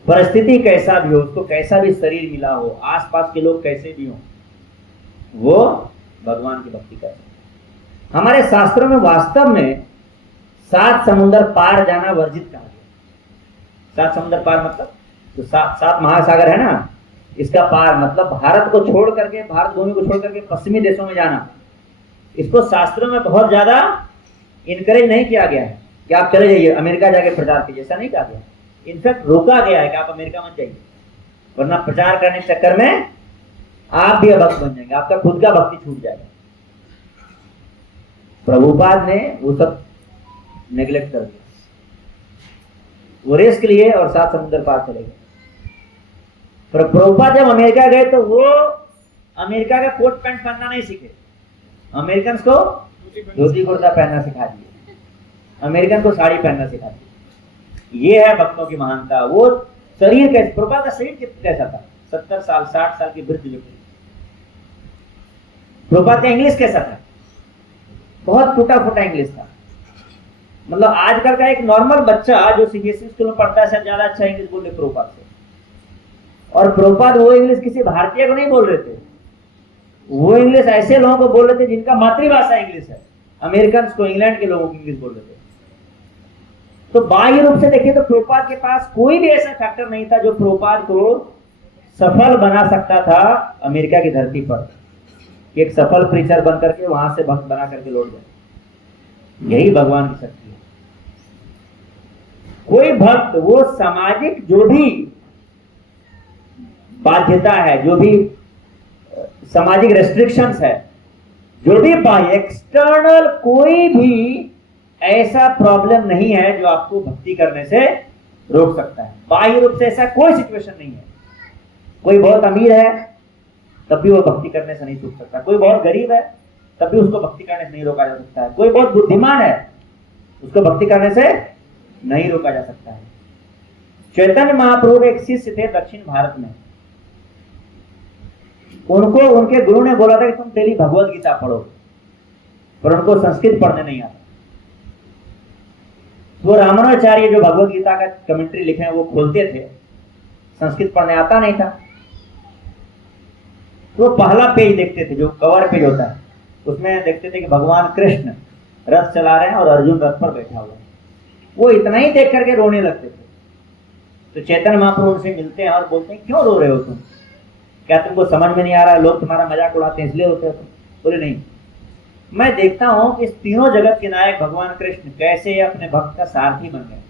परिस्थिति कैसा भी हो, उसको कैसा भी शरीर मिला हो, आसपास के लोग कैसे भी हो, वो भगवान की भक्ति करते। हमारे शास्त्रों में वास्तव में 7 समुद्र पार जाना वर्जित कहा गया। 7 समुद्र पार मतलब तो 7 महासागर है ना, इसका पार मतलब भारत को छोड़ करके, भारत भूमि को छोड़ करके पश्चिमी देशों में जाना, इसको शास्त्रों में बहुत ज्यादा इनकरेज नहीं किया गया है कि आप चले जाइए अमेरिका जाके प्रचार कीजिए, ऐसा नहीं कहा गया। इनफैक्ट रोका गया है कि आप अमेरिका मत जाइए, वरना प्रचार करने के चक्कर में आप भी अभक्त बन जाएंगे, आपका खुद का भक्ति छूट जाएगा। प्रभुपाद ने वो सब नेग्लेक्ट कर दिया, वो रिस्क लिए और 7 समुद्र पार चले गए। पर प्रभुपाद जब अमेरिका गए तो वो अमेरिका का कोट पैंट पहनना नहीं सीखे, अमेरिकन को धोती कुर्ता पहनना सिखा दिए, अमेरिकन को साड़ी पहनना सिखा दिए। ये है भक्तों की महानता। वो शरीर कैसे, प्रभुपाद का शरीर कैसा था? 70 साल 60 साल की वृद्ध व्यक्ति। प्रभुपाद का इंग्लिश कैसा था? बहुत टूटा फूटा इंग्लिश था। मतलब आजकल का एक नॉर्मल बच्चा जो सीबीएसई स्कूल में पढ़ता है, ज्यादा अच्छा इंग्लिश बोल रहे प्रभुपाद से। और प्रभुपाद वो इंग्लिश किसी भारतीय को नहीं बोल रहे थे, वो इंग्लिश ऐसे लोगों को बोल रहे थे जिनका मातृभाषा इंग्लिश है, अमेरिकन को, इंग्लैंड के लोगों को इंग्लिश बोल रहे थे। तो बाह्य रूप से देखिए तो प्रभुपाद के पास कोई भी ऐसा फैक्टर नहीं था जो प्रभुपाद को सफल बना सकता था अमेरिका की धरती पर, एक सफल प्रीचर बन करके वहां से भक्त बना करके लौट जाए। यही भगवान की शक्ति है। कोई भक्त वो सामाजिक जो भी बाध्यता है, जो भी सामाजिक रेस्ट्रिक्शंस है, जो भी बाह्य एक्सटर्नल कोई भी ऐसा प्रॉब्लम नहीं है जो आपको भक्ति करने से रोक सकता है। बाह्य रूप से ऐसा कोई सिचुएशन नहीं है। कोई बहुत अमीर है तब भी वो भक्ति करने से नहीं रोक सकता, कोई बहुत गरीब है तब भी उसको भक्ति करने से नहीं रोका जा सकता है, कोई बहुत बुद्धिमान है उसको भक्ति करने से नहीं रोका जा सकता है। चैतन्य महाप्रभु एक शिष्य थे दक्षिण भारत में, उनको उनके गुरु ने बोला था कि तुम डेली भगवत गीता पढ़ो, पर उनको संस्कृत पढ़ने नहीं आता। वो रामानुजाचार्य जो भगवत गीता का कमेंट्री लिखे हैं वो खोलते थे, संस्कृत पढ़ने आता नहीं था। तो पहला पेज देखते थे जो कवर पेज होता है, उसमें देखते थे कि भगवान कृष्ण रथ चला रहे हैं और अर्जुन रथ पर बैठा हुआ है। वो इतना ही देख करके रोने लगते थे। तो चैतन्य महाप्रभु उनसे मिलते हैं और बोलते हैं क्यों रो रहे हो तुम, क्या तुमको समझ में नहीं आ रहा है, लोग तुम्हारा मजाक उड़ाते हैं इसलिए रोते हो तुम? बोले नहीं, मैं देखता हूं कि इस तीनों जगत के नायक भगवान कृष्ण कैसे अपने भक्त का सारथी बन गए।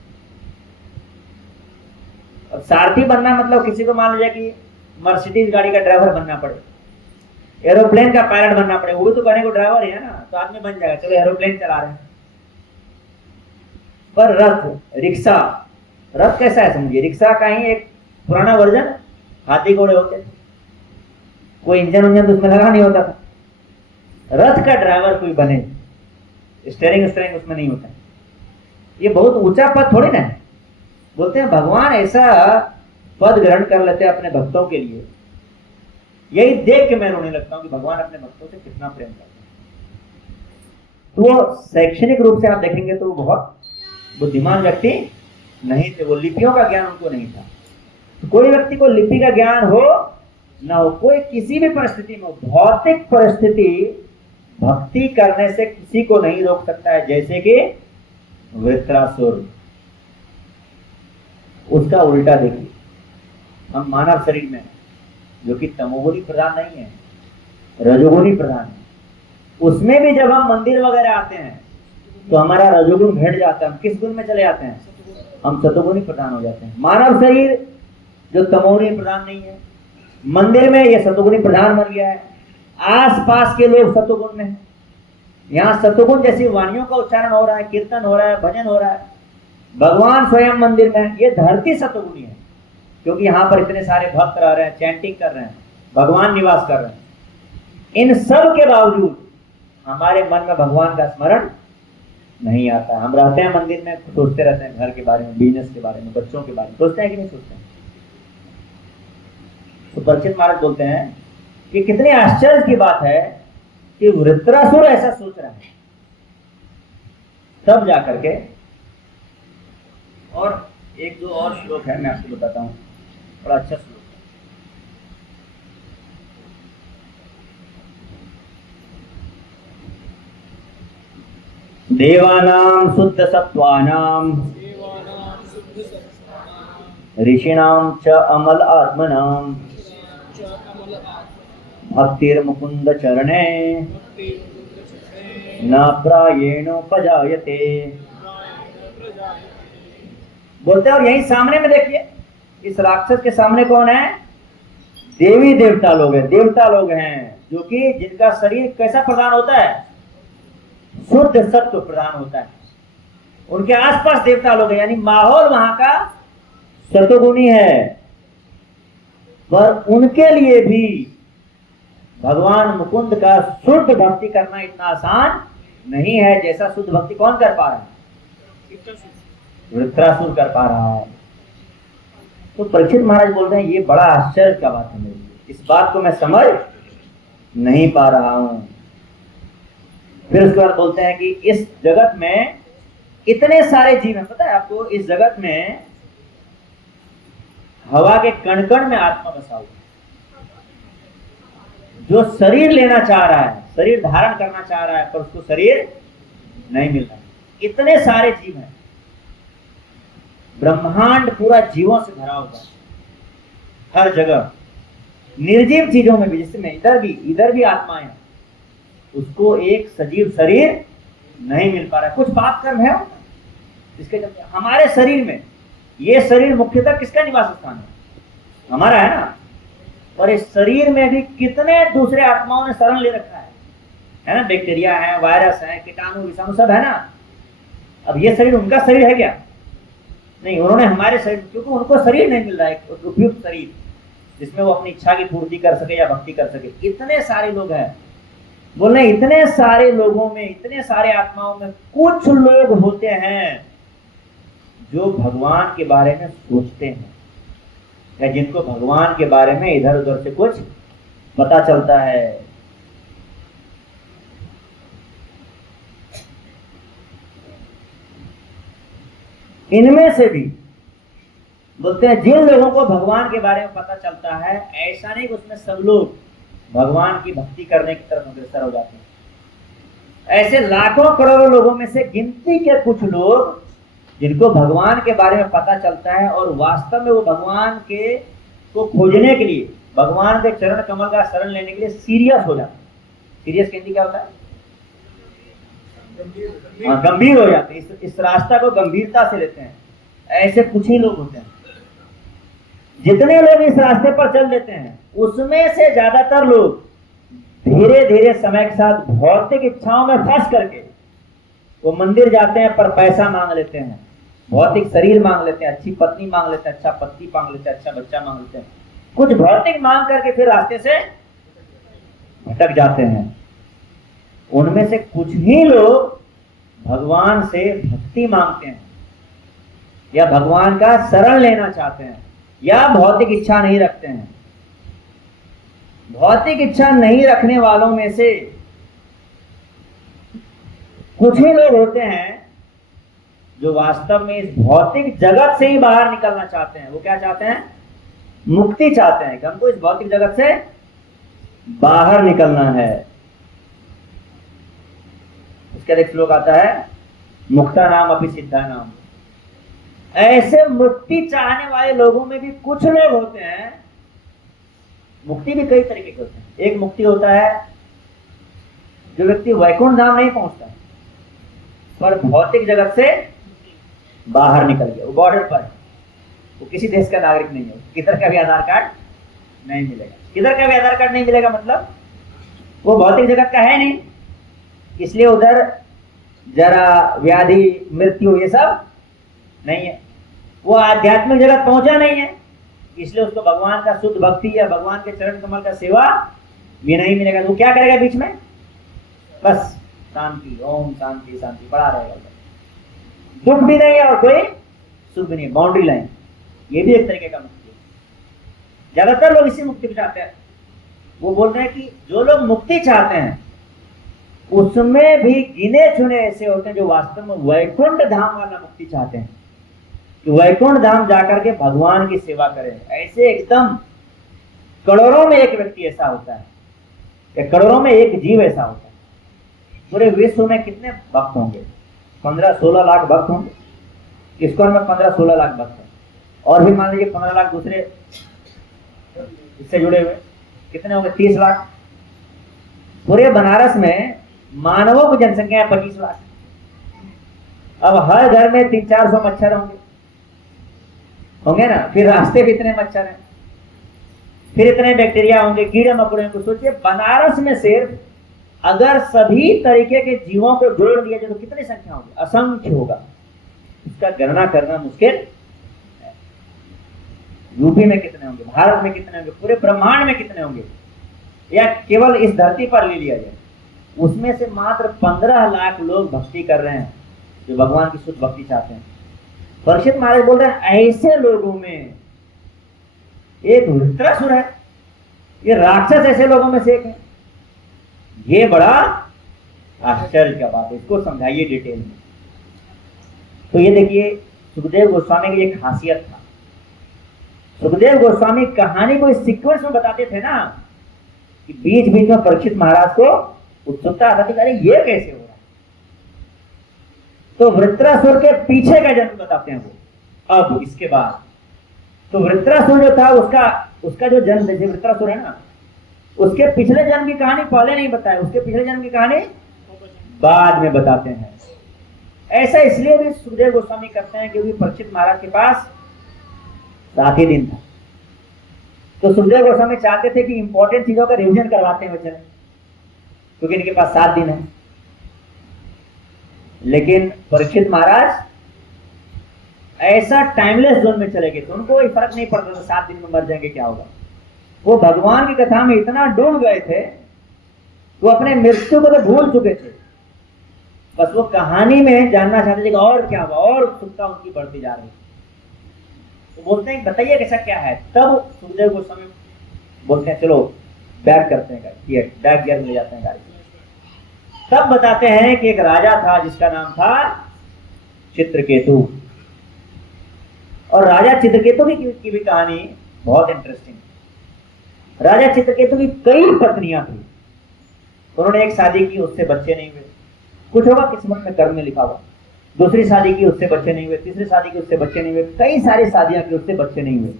अब सारथी बनना मतलब किसी को मान लीजिए कि मर्सिडीज गाड़ी का ड्राइवर बनना पड़े, एरोप्लेन का पायलट बनना पड़े, वो भी तो कहने को ड्राइवर ही है ना, तो आदमी बन जाएगा, चलो एरोप्लेन चला रहे हैं। पर रथ, रिक्शा, रथ कैसा है समझिए, रिक्शा का ही एक पुराना वर्जन, हाथी घोड़े होते थे, कोई इंजन उंजन तो उसमें लगा नहीं होता था। रथ का ड्राइवर कोई बने, स्टेयरिंग उसमें नहीं होता। ये बहुत ऊंचा पद थोड़ी ना है। बोलते हैं भगवान ऐसा पद ग्रहण कर लेते हैं अपने भक्तों के लिए। यही देख के मैं रोने लगता हूं कि भगवान अपने भक्तों से कितना प्रेम करते हैं। तो वो शैक्षणिक रूप से आप देखेंगे तो वो बहुत बुद्धिमान व्यक्ति नहीं थे, वो लिपियों का ज्ञान उनको नहीं था। तो कोई व्यक्ति को लिपि का ज्ञान हो ना हो, कोई किसी भी परिस्थिति में, भौतिक परिस्थिति भक्ति करने से किसी को नहीं रोक सकता है। जैसे कि वृत्रासुर, उसका उल्टा देखिए। हम मानव शरीर में जो कि तमोगुणी प्रधान नहीं है, रजोगुणी प्रधान है, उसमें भी जब हम मंदिर वगैरह आते हैं तो हमारा रजोगुण घट जाता है, हम किस गुण में चले जाते हैं? हम सतोगुणी प्रधान हो जाते हैं। मानव शरीर जो तमोगुणी प्रधान नहीं है, मंदिर में ये सतोगुणी प्रधान बन गया है। आसपास के लोग सतोगुण में हैं, यहाँ सतोगुण जैसी वाणियों का उच्चारण हो रहा है, कीर्तन हो रहा है, भजन हो रहा है। भगवान स्वयं मंदिर में, ये धरती सतोगुणी है क्योंकि यहाँ पर इतने सारे भक्त रह रहे हैं, चैंटिंग कर रहे हैं, भगवान निवास कर रहे हैं। इन सब के बावजूद हमारे मन में भगवान का स्मरण नहीं आता। हम रहते हैं मंदिर में, सोचते रहते हैं घर के बारे में, बिजनेस के बारे में, बच्चों के बारे में, सोचते हैं कि नहीं सोचते हैं? तो परीक्षित महाराज बोलते हैं कि कितने आश्चर्य की बात है कि वृत्रासुर ऐसा सोच रहा है। तब जाकर के और एक दो और श्लोक है, मैं आपको बताता हूँ, बड़ा अच्छा श्लोक है। देवानां शुद्ध सत्वानां ऋषिणां च अमल आत्मनां भक्तिर्मुकुंद चरणे न प्रायेणोपजायते। बोलते हैं, और यही सामने में देखिए, इस राक्षस के सामने कौन है? देवी देवता लोग हैं, देवता लोग हैं, जो कि जिनका शरीर कैसा प्रदान होता है? शुद्ध सत्व प्रदान होता है। उनके आसपास देवता लोग हैं, यानी माहौल वहां का सतोगुणी है। पर उनके लिए भी भगवान मुकुंद का शुद्ध भक्ति करना इतना आसान नहीं है जैसा शुद्ध भक्ति कौन कर पा रहा है? वृत्रासुर कर पा रहा है। तो परीक्षित महाराज बोलते हैं, ये बड़ा आश्चर्य का बात है मेरे लिए, इस बात को मैं समझ नहीं पा रहा हूं। फिर उसके बाद बोलते हैं कि इस जगत में इतने सारे जीव हैं, पता है आपको? इस जगत में हवा के कण कण में आत्मा बसा हुआ, जो शरीर लेना चाह रहा है, शरीर धारण करना चाह रहा है, पर उसको शरीर नहीं मिल रहा। इतने सारे जीव हैं, ब्रह्मांड पूरा जीवों से भरा हुआ है, हर जगह निर्जीव चीजों में भी, जिसमें इधर भी आत्माएं हैं, उसको एक सजीव शरीर नहीं मिल पा रहा है। कुछ पाप कर्म है इसके चलते। हमारे शरीर में, ये शरीर मुख्यतः किसका निवास स्थान है? हमारा है ना। और इस शरीर में भी कितने दूसरे आत्माओं ने शरण ले रखा है ना? बैक्टीरिया है, वायरस है, कीटाणु विषाणु सब है ना। अब ये शरीर उनका शरीर है क्या? नहीं, उन्होंने हमारे शरीर, क्योंकि उनको शरीर नहीं मिल रहा है उपयुक्त शरीर जिसमें वो अपनी इच्छा की पूर्ति कर सके या भक्ति कर सके। इतने सारे लोग हैं, बोले इतने सारे लोगों में, इतने सारे आत्माओं में कुछ लोग होते हैं जो भगवान के बारे में सोचते हैं, या जिनको भगवान के बारे में इधर उधर से कुछ पता चलता है। इनमें से भी बोलते हैं, जिन लोगों को भगवान के बारे में पता चलता है, ऐसा नहीं कि उसमें सब लोग भगवान की भक्ति करने की तरफ अग्रसर हो जाते हैं। ऐसे लाखों करोड़ों लोगों में से गिनती के कुछ लोग जिनको भगवान के बारे में पता चलता है और वास्तव में वो भगवान के को खोजने के लिए, भगवान के चरण कमल का शरण लेने के लिए सीरियस हो जाते हैं। सीरियस कहते क्या होता है? गंभीर हो जाते हैं, इस रास्ता को गंभीरता से लेते हैं। ऐसे कुछ ही लोग होते हैं। जितने लोग इस रास्ते पर चल देते हैं, उसमें से ज्यादातर लोग धीरे धीरे समय के साथ भौतिक इच्छाओं में फंस करके वो मंदिर जाते हैं, पर पैसा मांग लेते हैं, भौतिक शरीर मांग लेते हैं, अच्छी पत्नी मांग लेते हैं, अच्छा पति मांग लेते हैं, अच्छा बच्चा मांग लेते हैं, कुछ भौतिक मांग करके फिर रास्ते से भटक जाते हैं। उनमें से कुछ ही लोग भगवान से भक्ति मांगते हैं, या भगवान का शरण लेना चाहते हैं, या भौतिक इच्छा नहीं रखते हैं। भौतिक इच्छा नहीं रखने वालों में से कुछ ही लोग होते हैं जो वास्तव में इस भौतिक जगत से ही बाहर निकलना चाहते हैं। वो क्या चाहते हैं? मुक्ति चाहते हैं कि हमको इस भौतिक जगत से बाहर निकलना है। उसका एक श्लोक आता है, मुक्ता नाम अपि सिद्धा नाम। ऐसे मुक्ति चाहने वाले लोगों में भी कुछ लोग होते हैं, मुक्ति भी कई तरीके के होते हैं। एक मुक्ति होता है जो व्यक्ति वैकुंठ धाम नहीं पहुंचता पर भौतिक जगत से बाहर निकल गया, वो बॉर्डर पर है, वो किसी देश का नागरिक नहीं है, किधर का भी आधार कार्ड नहीं मिलेगा। किधर का भी आधार कार्ड नहीं मिलेगा मतलब वो भौतिक जगत का है नहीं, इसलिए उधर जरा व्याधि मृत्यु ये सब नहीं है। वो आध्यात्मिक जगत पहुंचा नहीं है, इसलिए उसको भगवान का शुद्ध भक्ति या भगवान के चरण कमल का सेवा भी नहीं मिलेगा। तो क्या करेगा बीच में? बस शांति, ओम शांति शांति पड़ा रहेगा। दुख भी नहीं है और कोई सुख भी नहीं, बाउंड्री लाइन। ये भी एक तरीके का मुक्ति है। ज्यादातर लोग इसी मुक्ति को चाहते हैं। वो बोल रहे हैं कि जो लोग मुक्ति चाहते हैं उसमें भी गिने चुने ऐसे होते हैं जो वास्तव में वैकुंठ धाम वाला मुक्ति चाहते हैं कि वैकुंठ धाम जाकर के भगवान की सेवा करें। ऐसे एकदम करोड़ों में एक व्यक्ति ऐसा होता है या करोड़ों में एक जीव ऐसा होता है। पूरे विश्व में कितने भक्त होंगे? 15-16 लाख भक्त होंगे। इस्कॉन में 15-16 लाख भक्त हैं, और भी मान लीजिए 15 लाख दूसरे इससे जुड़े हुए, कितने होंगे? 30 लाख। पूरे बनारस में मानवों की जनसंख्या है 25 लाख। अब हर घर में 300-400 मच्छर होंगे ना, फिर रास्ते भी इतने मच्छर हैं, फिर इतने बैक्टीरिया होंगे, कीड़े मकोड़े होंगे। सोचिए बनारस में सिर्फ अगर सभी तरीके के जीवों को जोड़ दिया जाए तो कितनी संख्या होगी? असंख्य होगा, इसका गणना करना मुश्किल है। यूपी में कितने होंगे, भारत में कितने होंगे, पूरे ब्रह्मांड में कितने होंगे, या केवल इस धरती पर ले लिया जाए, उसमें से मात्र 15 लाख लोग भक्ति कर रहे हैं जो भगवान की शुद्ध भक्ति चाहते हैं। परीक्षित महाराज बोल रहे हैं ऐसे लोगों में एक वृत्रासुर है, ये राक्षस ऐसे लोगों में से एक है। ये बड़ा आश्चर्य का बात है, इसको समझाइए डिटेल में। तो ये देखिए सुखदेव गोस्वामी की एक खासियत था। सुखदेव गोस्वामी कहानी को इस सीक्वेंस में बताते थे ना कि बीच बीच में परीक्षित महाराज को उत्सुकता आती अरे ये कैसे हो रहा है। तो वृत्रासुर के पीछे का जन्म बताते हैं वो। अब इसके बाद तो वृत्रासुर जो था उसका जो जन्म, जैसे वृत्रासुर है ना, उसके पिछले जन्म की कहानी पहले नहीं बताए, उसके पिछले जन्म की कहानी बाद में बताते हैं। ऐसा इसलिए भी सुखदेव गोस्वामी करते हैं क्योंकि परीक्षित महाराज के पास 7 ही दिन था। तो सुखदेव गोस्वामी चाहते थे कि इंपॉर्टेंट चीजों का रिवीजन करवाते हैं चले, क्योंकि इनके पास 7 दिन है। लेकिन परीक्षित महाराज ऐसा टाइमलेस जोन में चले गए तो उनको कोई फर्क नहीं पड़ता था 7 दिन में मर जाएंगे क्या होगा। वो भगवान की कथा में इतना डूब गए थे, वो अपने मृत्यु को तो भूल चुके थे, बस वो कहानी में जानना चाहते थे कि और क्या हुआ, और उत्सुकता उनकी बढ़ती जा रही। तो बोलते हैं बताइए कैसा क्या है। तब सुखदेव गोस्वामी बोलते हैं चलो बैक करते हैं गाड़ी, बैक गियर में ले जाते हैं गाड़ी। तब बताते हैं कि एक राजा था जिसका नाम था चित्रकेतु, और राजा चित्रकेतु की भी कहानी बहुत इंटरेस्टिंग। राजा चित्रकेतु की कई पत्नियां थी, उन्होंने एक शादी की, उससे बच्चे नहीं हुए, कुछ होगा किस्मत में, कर्म में लिखा हुआ। दूसरी शादी की, उससे बच्चे नहीं हुए, तीसरी शादी की, उससे बच्चे नहीं हुए, कई सारी शादियां की, उससे बच्चे नहीं हुए।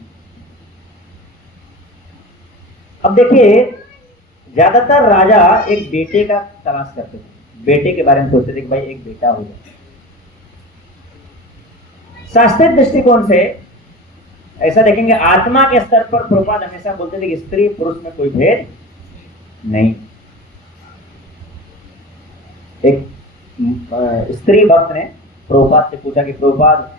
अब देखिए ज्यादातर राजा एक बेटे का तलाश करते थे, बेटे के बारे में सोचते थे कि भाई एक बेटा हो जाए। शास्त्रीय दृष्टिकोण से ऐसा देखेंगे, आत्मा के स्तर पर प्रभुपाद हमेशा बोलते थे कि स्त्री पुरुष में कोई भेद नहीं। एक स्त्री भक्त ने प्रभुपाद से पूछा कि प्रभुपाद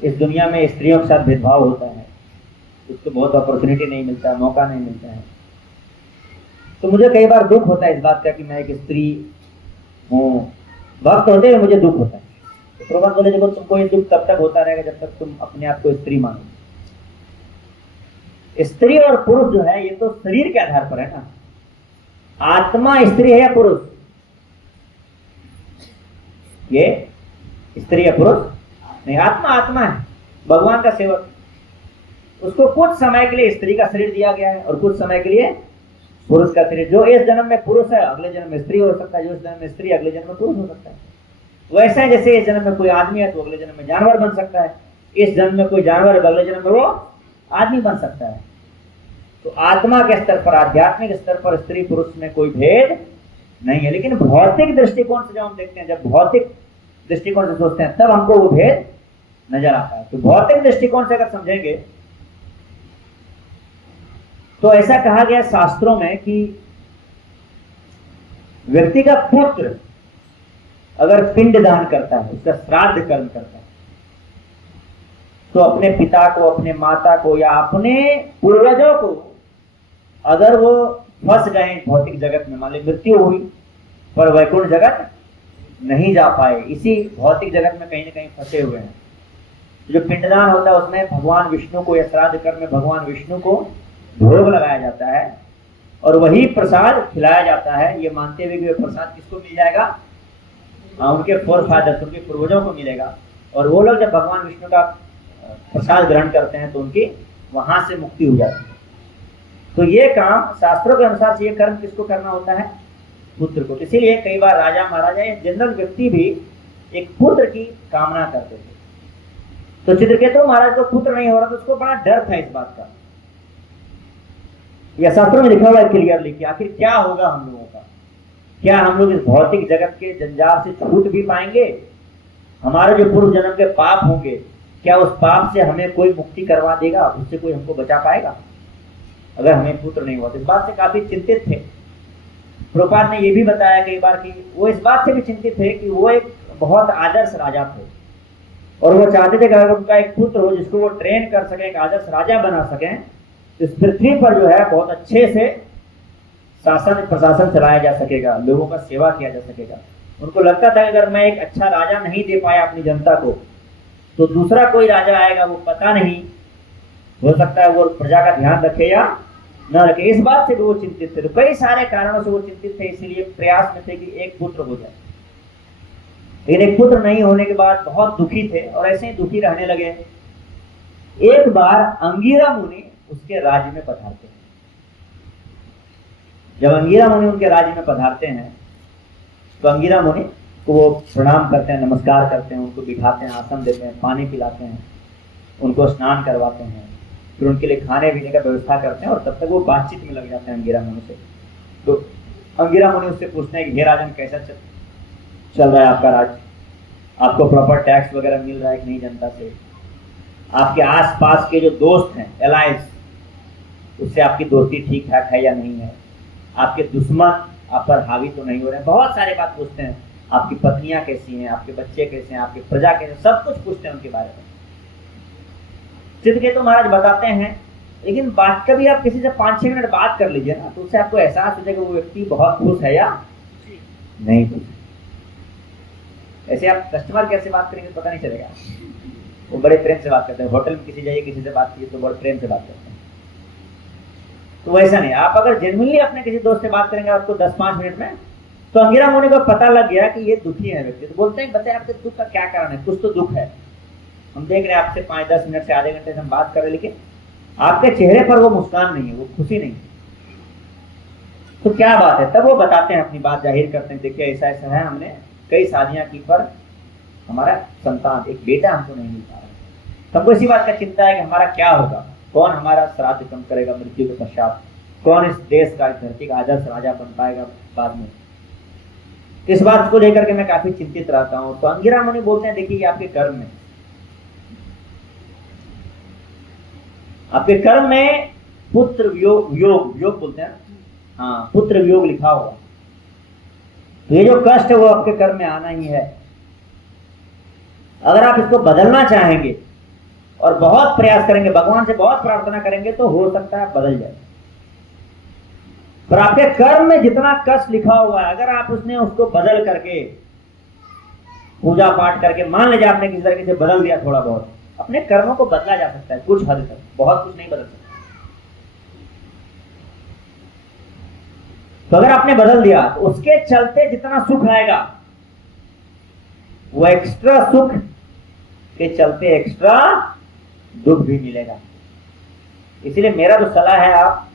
इस दुनिया में स्त्रियों के साथ भेदभाव होता है, उसको बहुत अपॉर्चुनिटी नहीं मिलता है, मौका नहीं मिलता है, तो मुझे कई बार दुख होता है इस बात का कि मैं एक स्त्री हूँ। भक्त होते हुए मुझे दुख होता है। तो प्रभुपाद बोले देखो तुमको ये दुख तब तक होता रहेगा जब तक तुम अपने आप को स्त्री मानो। स्त्री और पुरुष जो है ये तो शरीर के आधार पर है ना, आत्मा स्त्री है या पुरुष? ये स्त्री या पुरुष नहीं, आत्मा आत्मा है, भगवान का सेवक। उसको कुछ समय के लिए स्त्री का शरीर दिया गया है और कुछ समय के लिए पुरुष का शरीर, जो इस जन्म में पुरुष है अगले जन्म में स्त्री हो सकता है, जो इस जन्म में स्त्री अगले जन्म में पुरुष हो सकता है। वैसा है जैसे इस जन्म में कोई आदमी है तो अगले जन्म में जानवर बन सकता है, इस जन्म में कोई जानवर है तो अगले जन्म में वो आदमी बन सकता है। तो आत्मा के स्तर पर, आध्यात्मिक स्तर पर स्त्री पुरुष में कोई भेद नहीं है। लेकिन भौतिक दृष्टिकोण से जब हम देखते हैं, जब भौतिक दृष्टिकोण से सोचते हैं, तब हमको वो भेद नजर आता है। तो भौतिक दृष्टिकोण से अगर समझेंगे तो ऐसा कहा गया शास्त्रों में कि व्यक्ति का पुत्र अगर पिंड दान करता है, उसका श्राद्ध कर्म करता है, तो अपने पिता को, अपने माता को या अपने पूर्वजों को अगर वो फंस गए भौतिक जगत में, मान ली मृत्यु हुई पर वैकुंठ जगत नहीं जा पाए, इसी भौतिक जगत में कहीं ना कहीं फंसे हुए हैं, जो पिंडदान होता है उसमें भगवान विष्णु को, या श्राद्ध कर्म में भगवान विष्णु को भोग लगाया जाता है और वही प्रसाद खिलाया जाता है, ये मानते हुए कि वह प्रसाद किसको मिल जाएगा, उनके फोर फादर्स, उनके पूर्वजों को मिलेगा। और वो लोग जब भगवान विष्णु का प्रसाद ग्रहण करते हैं तो उनकी वहां से मुक्ति हो जाती है। तो ये काम शास्त्रों के अनुसार से ये कर्म किसको करना होता है, पुत्र को। इसीलिए कई बार राजा महाराजा या जनरल व्यक्ति भी एक पुत्र की कामना करते थे। तो चित्रकेतु महाराज को पुत्र नहीं हो रहा तो उसको बड़ा डर था इस बात का। यह शास्त्रों में लिखा हुआ है क्लियरली कि आखिर क्या होगा हम लोगों का, क्या हम लोग इस भौतिक जगत के जंजाल से छूट भी पाएंगे, हमारे जो पूर्व जन्म के पाप होंगे क्या उस पाप से हमें कोई मुक्ति करवा देगा, उससे कोई हमको बचा पाएगा अगर हमें पुत्र नहीं हुआ। तो इस बात से काफी चिंतित थे। प्रभुपाद ने यह भी बताया कई बार कि वो इस बात से भी चिंतित थे कि वो एक बहुत आदर्श राजा थे और वो चाहते थे कि अगर उनका एक पुत्र हो जिसको वो ट्रेन कर सके, एक आदर्श राजा बना सकें, तो इस पृथ्वी पर जो है बहुत अच्छे से शासन प्रशासन चलाया जा सकेगा, लोगों का सेवा किया जा सकेगा। उनको लगता था कि अगर मैं एक अच्छा राजा नहीं दे पाया अपनी जनता को तो दूसरा कोई राजा आएगा, वो पता नहीं, हो सकता है वो प्रजा का ध्यान रखे या न रखे। इस बात से भी वो चिंतित थे। तो कई सारे कारणों से वो चिंतित थे, इसीलिए प्रयास में थे कि एक पुत्र हो जाए। लेकिन एक पुत्र नहीं होने के बाद बहुत दुखी थे और ऐसे ही दुखी रहने लगे। एक बार अंगिरा मुनि उसके राज्य में पधारते हैं। जब अंगिरा मुनि उनके राज्य में पधारते हैं तो अंगिरा मुनि को वो प्रणाम करते हैं, नमस्कार करते हैं, उनको बिठाते हैं, आसन देते हैं, पानी पिलाते हैं, उनको स्नान करवाते हैं, फिर उनके लिए खाने पीने का व्यवस्था करते हैं और तब तक वो बातचीत में लग जाते हैं अंगिरा मुनि से। तो अंगिरा मुनि उससे पूछते हैं कि हे राजन, कैसा चल रहा है आपका राज्य, आपको प्रॉपर टैक्स वगैरह मिल रहा है कि नहीं जनता से, आपके आसपास के जो दोस्त हैं एलायंस, उससे आपकी दोस्ती ठीक ठाक है या नहीं है, आपके दुश्मन आप पर हावी तो नहीं हो रहे हैं, बहुत सारे बात पूछते हैं, आपकी पत्नियां कैसी हैं, आपके बच्चे कैसे हैं, आपकी प्रजा कैसे, सब कुछ पूछते हैं उनके बारे में। चित्रकेतु महाराज बताते हैं, लेकिन बात कभी आप किसी से 5-6 मिनट बात कर लीजिए ना, तो उससे आपको एहसास हो जाएगा वो व्यक्ति बहुत खुश है या नहीं खुश। ऐसे आप कस्टमर कैसे बात करेंगे पता नहीं चलेगा, वो बड़े प्रेम से बात करते हैं। होटल में किसी जाइए, किसी से बात कीजिए तो बड़े प्रेम से बात करते हैं। तो वैसा नहीं, आप अगर जेन्युइनली अपने किसी दोस्त से बात करेंगे आपको 10-5 मिनट में, तो अंगिरा मुनि को पता लग गया कि ये दुखी है व्यक्ति। तो बोलते हैं बताइए आपके दुख का क्या कारण है, कुछ तो दुख है, हम देख रहे हैं आपसे 5-10 मिनट से आधे घंटे से हम बात कर रहे हैं, लेकिन आपके चेहरे पर वो मुस्कान नहीं है, वो खुशी नहीं है, तो क्या बात है। तब वो बताते हैं, अपनी बात जाहिर करते हैं, देखिए ऐसा ऐसा है, हमने कई शादियां की पर हमारा संतान, एक बेटा हमको नहीं मिल पा रहा है। सबको इसी बात का चिंता है कि हमारा क्या होगा, कौन हमारा श्राद्ध कर्म करेगा मृत्यु के पश्चात, कौन इस देश का, इस धरती का आदर्श राजा बन पाएगा बाद में। इस बात को लेकर के मैं काफी चिंतित रहता हूँ। तो अंगिरा मुनि बोलते हैं, देखिए आपके कर्म में, आपके कर्म में पुत्र वियोग बोलते हैं, हाँ, पुत्र वियोग लिखा होगा। तो ये जो कष्ट है वो आपके कर्म में आना ही है। अगर आप इसको बदलना चाहेंगे और बहुत प्रयास करेंगे, भगवान से बहुत प्रार्थना करेंगे, तो हो सकता है बदल जाए। पर आपके कर्म में जितना कष्ट लिखा हुआ है, अगर आप उसको बदल करके, पूजा पाठ करके, मान लीजिए आपने किसी तरीके से बदल दिया, थोड़ा बहुत अपने कर्मों को बदला जा सकता है कुछ हद तक, बहुत कुछ नहीं बदल सकता। तो अगर आपने बदल दिया तो उसके चलते जितना सुख आएगा वो एक्स्ट्रा सुख के चलते एक्स्ट्रा दुख भी मिलेगा। इसलिए मेरा जो सलाह है, आप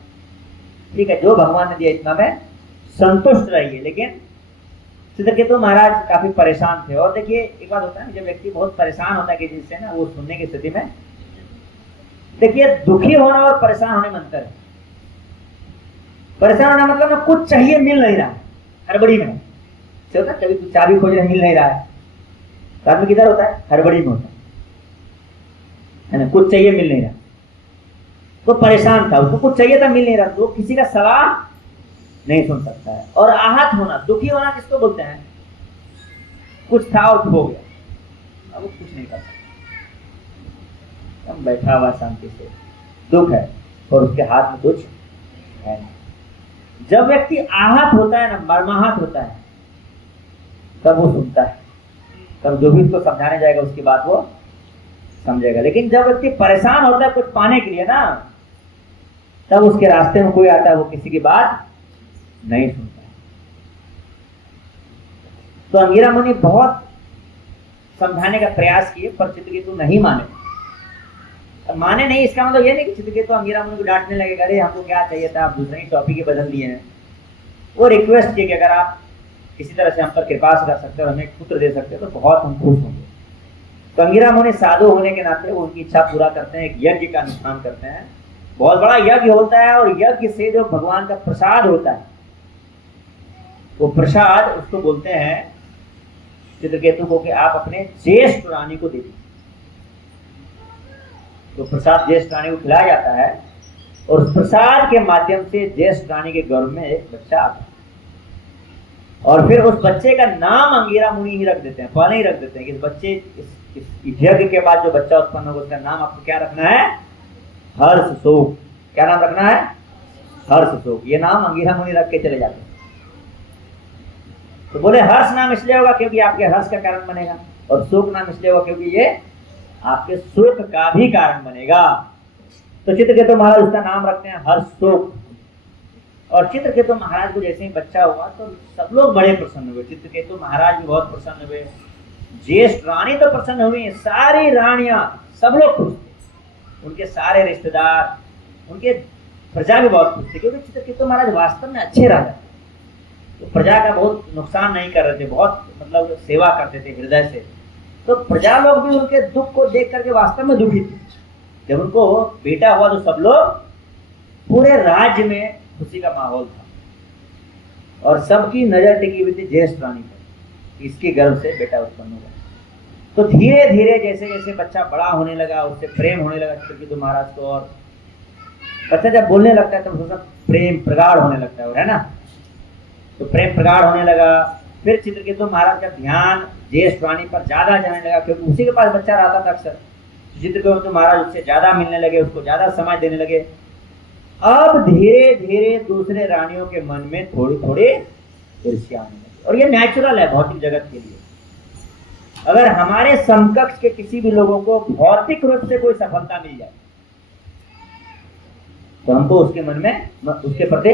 ठीक है, जो भगवान ने दिया इतना में संतुष्ट रहिए। लेकिन चित्रकेतु महाराज काफी परेशान थे। और देखिए एक बात होता है, जब व्यक्ति बहुत परेशान होता है किसी से ना, वो सुनने की स्थिति में, देखिए दुखी होना और परेशान होने में अंतर है। परेशान होना मतलब ना कुछ चाहिए मिल नहीं रहा है, हड़बड़ी में से होता है, कभी कुछ चाबी खोज रहे मिल नहीं रहा है, तो आदमी किधर होता है, हड़बड़ी में होता है ना, कुछ चाहिए मिल नहीं रहा, तो परेशान था, उसको कुछ चाहिए था मिल नहीं रहा, तो किसी का सलाह नहीं सुन सकता है। और आहत होना, दुखी होना किसको बोलते हैं, कुछ था और खो गया, अब वो कुछ नहीं कर सकता, हम बैठा हुआ शांति से, दुख है और उसके हाथ में कुछ है नहीं। जब व्यक्ति आहत होता है ना, मर्माहत होता है, तब वो सुनता है, तब जो भी उसको समझाने जाएगा उसकी बात वो समझेगा। लेकिन जब व्यक्ति परेशान होता है कुछ पाने के लिए ना, तब उसके रास्ते में कोई आता है, वो किसी की बात नहीं सुनता है। तो अंगिरा मुनि बहुत समझाने का प्रयास किए, पर चित्रकेतु नहीं माने। माने नहीं इसका मतलब ये नहीं कि चित्रकेतु अंगिरा मुनि को डांटने लगेगा, अरे हमको क्या चाहिए था, आप दूसरे ही टॉपिक ही बदल दिए हैं। वो रिक्वेस्ट किए कि अगर आप किसी तरह से हम पर कृपा कर सकते हो, हमें एक पुत्र दे सकते हो, तो बहुत हम खुश होंगे। तो अंगिरा मुनि साधु होने के नाते वो उनकी इच्छा पूरा करते हैं, एक यज्ञ का अनुष्ठान करते हैं। बहुत बड़ा यज्ञ होता है, और यज्ञ से जो भगवान का प्रसाद होता है, वो प्रसाद उसको बोलते हैं चित्रकेतु को कि आप अपने ज्येष्ठ रानी को दे दीजिए। तो प्रसाद ज्येष्ठ रानी को खिलाया जाता है, और उस प्रसाद के माध्यम से ज्येष्ठ रानी के गर्भ में एक बच्चा आता है, और फिर उस बच्चे का नाम अंगिरा मुनि ही रख देते हैं, पहले ही रख देते हैं कि इस बच्चे इस यज्ञ के बाद जो बच्चा उत्पन्न होगा उसका नाम आपको क्या रखना है, हर्ष शोक। क्या नाम रखना है, हर्ष शोक। ये नाम अंगिरा मुनि रख के चले जाते हैं। तो बोले हर्ष नाम इसलिए होगा क्योंकि आपके हर्ष का कारण बनेगा, और शोक नाम इसलिए होगा क्योंकि ये आपके शोक का भी कारण बनेगा। तो चित्रकेतु महाराज उसका नाम रखते हैं हर्ष शोक। और चित्रकेतु महाराज को जैसे ही बच्चा हुआ तो सब लोग बड़े प्रसन्न हुए, चित्रकेतु महाराज भी बहुत प्रसन्न हुए, ज्येष्ठ रानी तो प्रसन्न हुई, सारी रानियां, सब लोग खुश थे, उनके सारे रिश्तेदार, उनके प्रजा भी बहुत खुश थे, क्योंकि चित्रकेतु महाराज वास्तव में अच्छे राजा थे। तो प्रजा का बहुत नुकसान नहीं कर रहे थे, बहुत मतलब सेवा करते थे हृदय से। तो प्रजा लोग भी उनके दुख को देख करके वास्तव में दुखी थे। जब उनको बेटा हुआ तो सब लोग, पूरे राज्य में खुशी का माहौल था, और सबकी नजर टिकी हुई थी ज्येष्ठ रानी पर, इसके गर्भ से बेटा उत्पन्न होगा। तो धीरे धीरे जैसे जैसे बच्चा बड़ा होने लगा, उससे प्रेम होने लगा चित्रकेतु महाराज को, और बच्चा जब बोलने लगता है तो उसका प्रेम प्रगाढ़ होने लगता है, ना। तो प्रेम प्रगाढ़ होने लगा। फिर चित्रकेतु महाराज का ध्यान ज्येष्ठ रानी पर ज्यादा जाने लगा, क्योंकि उसी के पास बच्चा रहता था अक्सर। चित्रकेतु महाराज उससे ज्यादा मिलने लगे, उसको ज्यादा समय देने लगे। अब धीरे धीरे दूसरे रानियों के मन में थोड़ी थोड़ी ईर्ष्या आने लगी, और ये नेचुरल है भौतिक जगत के लिए। अगर हमारे समकक्ष के किसी भी लोगों को भौतिक रूप से कोई सफलता मिल जाए, तो हमको उसके मन में उसके प्रति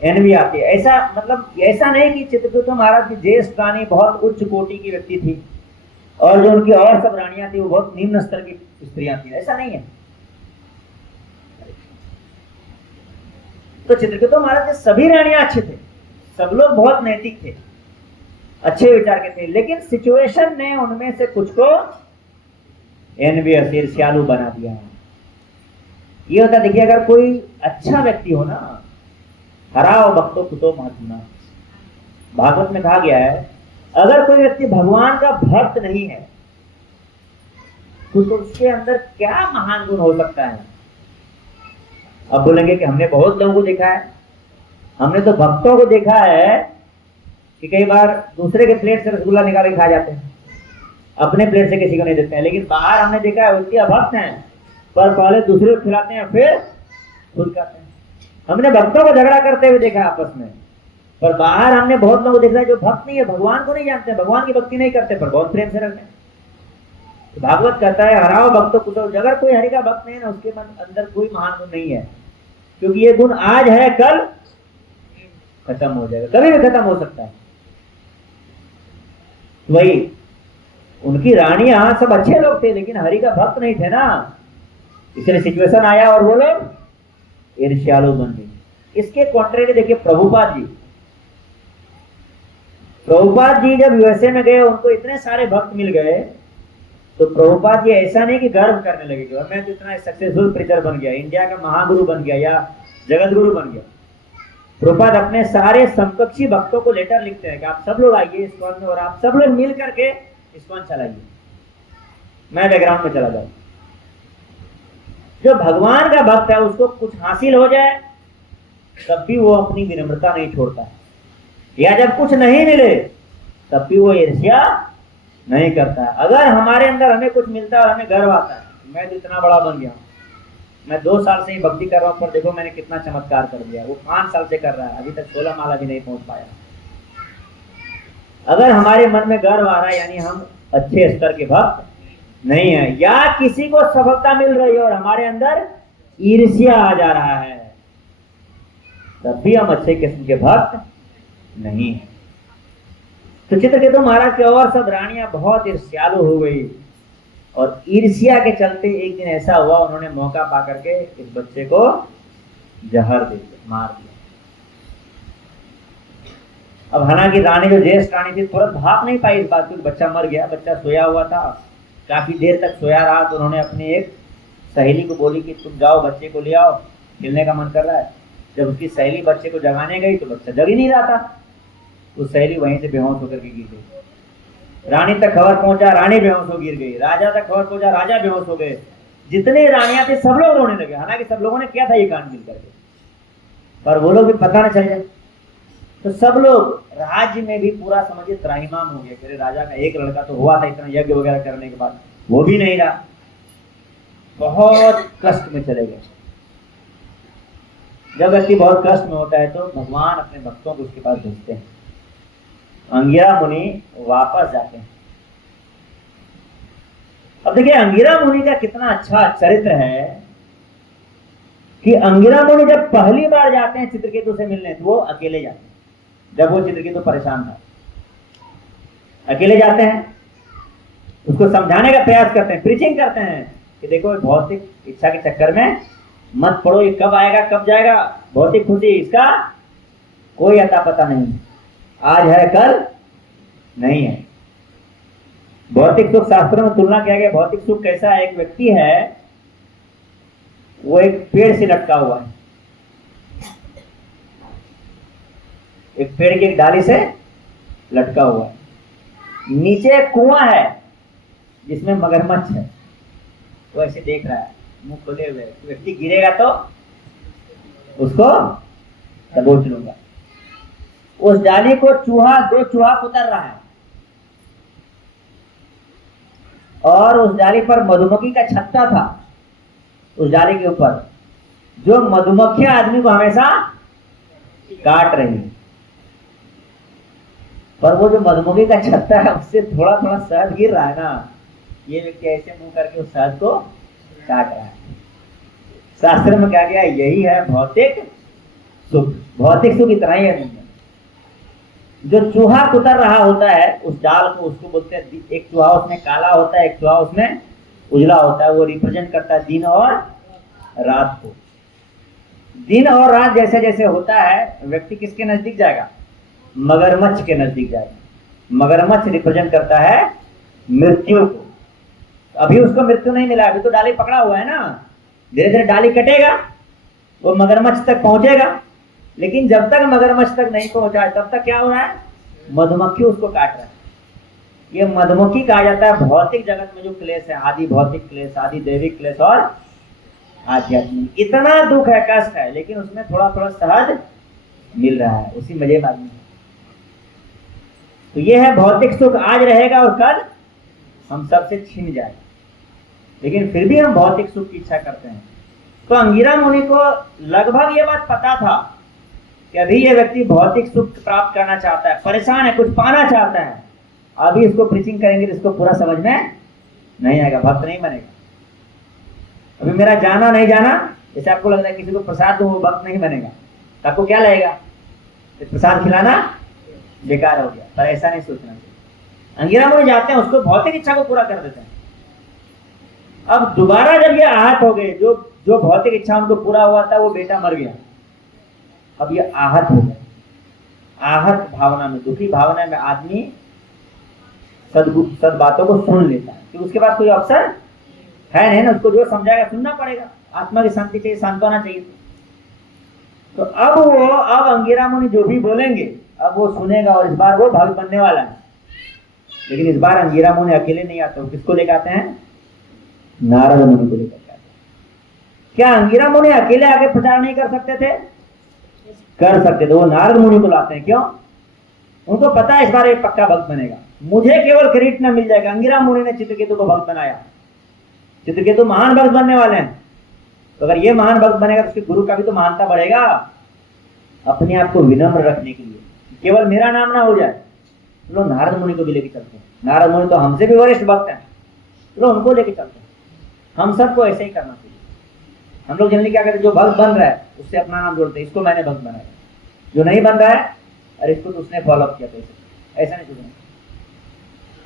एनवी आती है। ऐसा मतलब ऐसा नहीं कि चित्रकेतु महाराज की ज्येष्ठ रानी बहुत उच्च कोटि की व्यक्ति थी, और जो उनकी और सब रानियां थी वो बहुत निम्न स्तर की स्त्रियां थी, ऐसा नहीं है। तो चित्रकेतु महाराज के सभी रानियां अच्छे थे, सब लोग बहुत नैतिक थे, अच्छे विचार के थे, लेकिन सिचुएशन ने उनमें से कुछ को एनवियस, ईर्ष्यालु बना दिया। ये होता, देखिए अगर कोई अच्छा व्यक्ति हो ना, हराओ भक्तो कुतो महत्वना, भागवत में कहा गया है, अगर कोई व्यक्ति भगवान का भक्त नहीं है तो उसके अंदर क्या महान गुण हो सकता है। अब बोलेंगे कि हमने बहुत लोगों को देखा है, हमने तो भक्तों को देखा है कि कई बार दूसरे के प्लेट से रसगुल्ला निकाल के खा जाते हैं, अपने प्लेट से किसी को नहीं देते हैं। लेकिन बाहर हमने देखा है व्यक्ति अभक्त हैं, पर पहले दूसरे को खिलाते हैं फिर खुद खाते हैं। हमने भक्तों को झगड़ा करते हुए देखा आपस में, पर बाहर हमने बहुत लोगों को देखा है जो भक्त नहीं है, भगवान को नहीं जानते, भगवान की भक्ति नहीं करते, पर बहुत प्रेम से रखते हैं। तो भागवत कहता है हराओ भक्तों कुतो, अगर कोई हरि का भक्त नहीं है ना, उसके मन अंदर कोई महान गुण नहीं है, क्योंकि ये गुण आज है कल खत्म हो जाएगा, कभी भी खत्म हो सकता है। वही उनकी रानियां सब अच्छे लोग थे, लेकिन हरि का भक्त नहीं थे ना, इसलिए सिचुएशन आया और वो लोग ईर्ष्यालु बन गए। इसके कॉन्ट्रेरी देखिए प्रभुपाद जी जब यूएसए में गए, उनको इतने सारे भक्त मिल गए, तो प्रभुपाद जी ऐसा नहीं कि गर्व करने लगे कि मैं तो इतना सक्सेसफुल प्रीचर बन गया, इंडिया का महागुरु बन गया या जगत गुरु बन गया। प्रभुपाद अपने सारे समकक्षी भक्तों को लेटर लिखते हैं कि आप सब लोग आइए इस्कॉन में और आप सब लोग मिल करके इस्कॉन चलाइए, मैं बैकग्राउंड में चला जाऊं। जो भगवान का भक्त है उसको कुछ हासिल हो जाए तब भी वो अपनी विनम्रता नहीं छोड़ता है, या जब कुछ नहीं मिले तब भी वो ईर्ष्या नहीं करता है। अगर हमारे अंदर हमें कुछ मिलता है और हमें गर्व आता है, मैं तो इतना बड़ा बन गया हूं, मैं 2 साल से ही भक्ति कर रहा हूं, पर देखो मैंने कितना चमत्कार कर दिया। वो 5 साल से कर रहा है, अभी तक 16 माला भी नहीं पहुंच पाया। अगर हमारे मन में गर्व आ रहा है, यानी हम अच्छे स्तर के भक्त नहीं है, या किसी को सफलता मिल रही है और हमारे अंदर ईर्ष्या आ जा रहा है, तब भी हम अच्छे किस्म के भक्त नहीं है। तो चित्रकेतु महाराज की और सब रानियां बहुत ईर्ष्यालु हो गई, और ईर्ष्या के चलते एक दिन ऐसा हुआ, उन्होंने मौका पा करके इस बच्चे को जहर दे दिया, मार दिया। अब हालांकि रानी जो ज्येष्ठ रानी थी तुरंत भाग नहीं पाई इस बात को, बच्चा मर गया, बच्चा सोया हुआ था, काफी देर तक सोया रहा। तो उन्होंने अपनी एक सहेली को बोली कि तुम जाओ बच्चे को ले आओ, खेलने का मन कर रहा है। जब उसकी सहेली बच्चे को जगाने गई तो बच्चा जग ही नहीं रहा था, तो सहेली वहीं से बेहोश होकर के गिर गई। रानी तक खबर पहुंचा, रानी बेहोश हो गिर गई। राजा तक खबर पहुंचा, राजा बेहोश हो गए। जितने रानियां थे सब लोग रोने लगे, हालांकि सब लोगों ने किया था ये कांड मिल करके, पर वो लोग भी पता न चल जाए। तो सब लोग राज्य में भी पूरा समझिए त्राहिमाम हो गया, कि राजा का एक लड़का तो हुआ था इतना यज्ञ वगैरह करने के बाद, वो भी नहीं रहा, बहुत कष्ट में चले गए। जब व्यक्ति बहुत कष्ट में होता है तो भगवान अपने भक्तों को उसके पास भेजते हैं। अंगिरा मुनि वापस जाते हैं। अब देखिए अंगिरा मुनि का कितना अच्छा चरित्र है कि अंगिरा मुनि जब पहली बार जाते हैं चित्रकेतु से मिलने, तो वो अकेले जाते हैं। जब वो चित्रकेतु परेशान था, अकेले जाते हैं, उसको समझाने का प्रयास करते हैं, प्रीचिंग करते हैं कि देखो भौतिक इच्छा के चक्कर में मत पड़ो, ये कब आएगा कब जाएगा, भौतिक खुशी इसका कोई अता पता नहीं, आज है कल नहीं है। भौतिक सुख शास्त्रों में तुलना किया गया, भौतिक सुख कैसा है, एक व्यक्ति है वो एक पेड़ से लटका हुआ है, एक पेड़ की एक डाली से लटका हुआ है, नीचे एक कुआं है जिसमें मगरमच्छ है, वो ऐसे देख रहा है मुंह खोले हुए, व्यक्ति गिरेगा तो उसको दबोच लूंगा। उस डाली को दो चूहा उतर रहा है, और उस डाली पर मधुमक्खी का छत्ता था उस डाली के ऊपर, जो मधुमक्खियां आदमी को हमेशा काट रही है, पर वो जो मधुमक्खी का छत्ता है उससे थोड़ा थोड़ा शहद गिर रहा है ना, ये व्यक्ति ऐसे मुंह करके उस शहद को काट रहा है। शास्त्र में क्या गया, यही है भौतिक सुख। भौतिक सुख इतना ही है दुनिया। जो चूहा कुतर रहा होता है उस डाल को, उसको बोलते हैं, एक चूहा उसमें काला होता है, एक चूहा उसमें उजला होता है, वो रिप्रेजेंट करता है दिन और रात को। दिन और रात जैसे जैसे होता है, व्यक्ति किसके नजदीक जाएगा, मगरमच्छ के नजदीक जाएगा। मगरमच्छ रिप्रेजेंट करता है मृत्यु को। अभी उसको मृत्यु नहीं मिला, अभी तो डाली पकड़ा हुआ है ना, धीरे धीरे डाली कटेगा, वो मगरमच्छ तक पहुंचेगा, लेकिन जब तक मगरमच्छ तक नहीं पहुंचा है तब तक क्या हो रहा है, मधुमक्खी उसको काट रहा है। ये मधुमक्खी कहा जाता है भौतिक जगत में जो क्लेश है, आदि भौतिक क्लेश, आदि दैविक क्लेश और आध्यात्मिक। इतना दुख है, कष्ट है, लेकिन उसमें थोड़ा थोड़ा सहज मिल रहा है, उसी मजे में आदमी। तो ये है भौतिक सुख, आज रहेगा और कल हम सबसे छीन जाए, लेकिन फिर भी हम भौतिक सुख की इच्छा करते हैं। तो अंगिरा मुनि को लगभग ये बात पता था कि अभी ये व्यक्ति भौतिक सुख प्राप्त करना चाहता है, परेशान है, कुछ पाना चाहता है। अभी इसको प्रीचिंग करेंगे तो इसको पूरा समझ में नहीं आएगा, भक्त नहीं बनेगा। अभी मेरा जाना नहीं जाना, जैसे आपको लग रहा है किसी को प्रसाद दो वो भक्त नहीं बनेगा, तो आपको क्या लगेगा, प्रसाद खिलाना बेकार हो गया। पर ऐसा नहीं सोचना चाहिए। अंगिरा मुनि जाते हैं, उसको भौतिक इच्छा को पूरा कर देते हैं। अब दोबारा जब ये आहत हो गए, जो भौतिक इच्छा उनको पूरा हुआ था, वो बेटा मर गया, अब ये आहत हो गए, आहत भावना में, दुखी भावना में आदमी सद बातों को सुन लेता है, कि उसके बाद कोई अवसर है नहीं ना, उसको जो समझाएगा सुनना पड़ेगा, आत्मा की शांति चाहिए, सांत्वना चाहिए। तो अब अंगिरा मुनि जो भी बोलेंगे अब वो सुनेगा, और इस बार वो भक्त बनने वाला है। लेकिन इस बार अंगिरा मुनि अकेले नहीं आते, वो किसको लेकर आते हैं? नारद मुनि को लेकर आते हैं। क्या अंगिरा मुनि अकेले आगे प्रचार नहीं कर सकते थे? कर सकते थे। वो नारद मुनि को लाते हैं, क्यों? उनको पता है इस बार एक पक्का भक्त बनेगा, मुझे केवल क्रेडिट न मिल जाएगा। अंगिरा मुनि ने चित्रकेतु को भक्त बनाया, चित्रकेतु महान भक्त बनने वाले हैं, तो अगर ये महान भक्त बनेगा तो उसके गुरु का भी तो महानता बढ़ेगा। अपने आप को विनम्र रखने के लिए, केवल मेरा नाम ना हो जाए, चलो नारद मुनि को भी लेके चलते हैं। नारद मुनि तो हमसे भी वरिष्ठ भक्त हैं, चलो उनको लेके चलते हैं। हम सबको ऐसे ही करना चाहिए। हम लोग जनरली क्या करते हैं, जो भक्त बन रहा है उससे अपना नाम जोड़ते हैं, इसको मैंने भक्त बनाया। जो नहीं बन रहा है, अरे इसको तो उसने फॉलो किया था, ऐसा नहीं सोचना।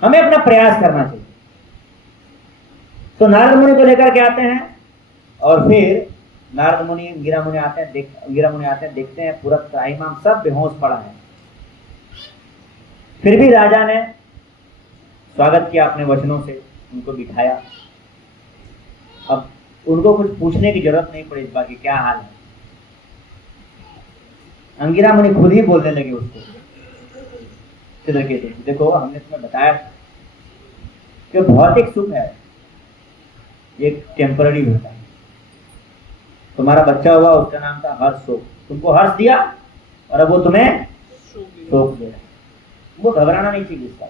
हमें अपना प्रयास करना चाहिए। तो नारद मुनि को लेकर के आते हैं, और फिर नारद मुनि अंगिरा मुनि आते हैं, अंगिरा मुनि आते हैं, देखते हैं पूरा त्राहिमाम सब बेहोश पड़ा है। फिर भी राजा ने स्वागत किया अपने वचनों से, उनको बिठाया। अब उनको कुछ पूछने की जरूरत नहीं पड़ी इस बात की क्या हाल है। अंगिरा मुनि खुद ही बोलने लगे उसको, चित्रकेतु, देखो हमने तुम्हें बताया कि भौतिक सुख है एक टेम्पररी होता है। तुम्हारा बच्चा हुआ, उसका नाम था हर्ष शोक, तुमको हर्ष दिया और अब वो तुम्हें शोक दे रहा है। वो घबराना नहीं चाहिए इसका,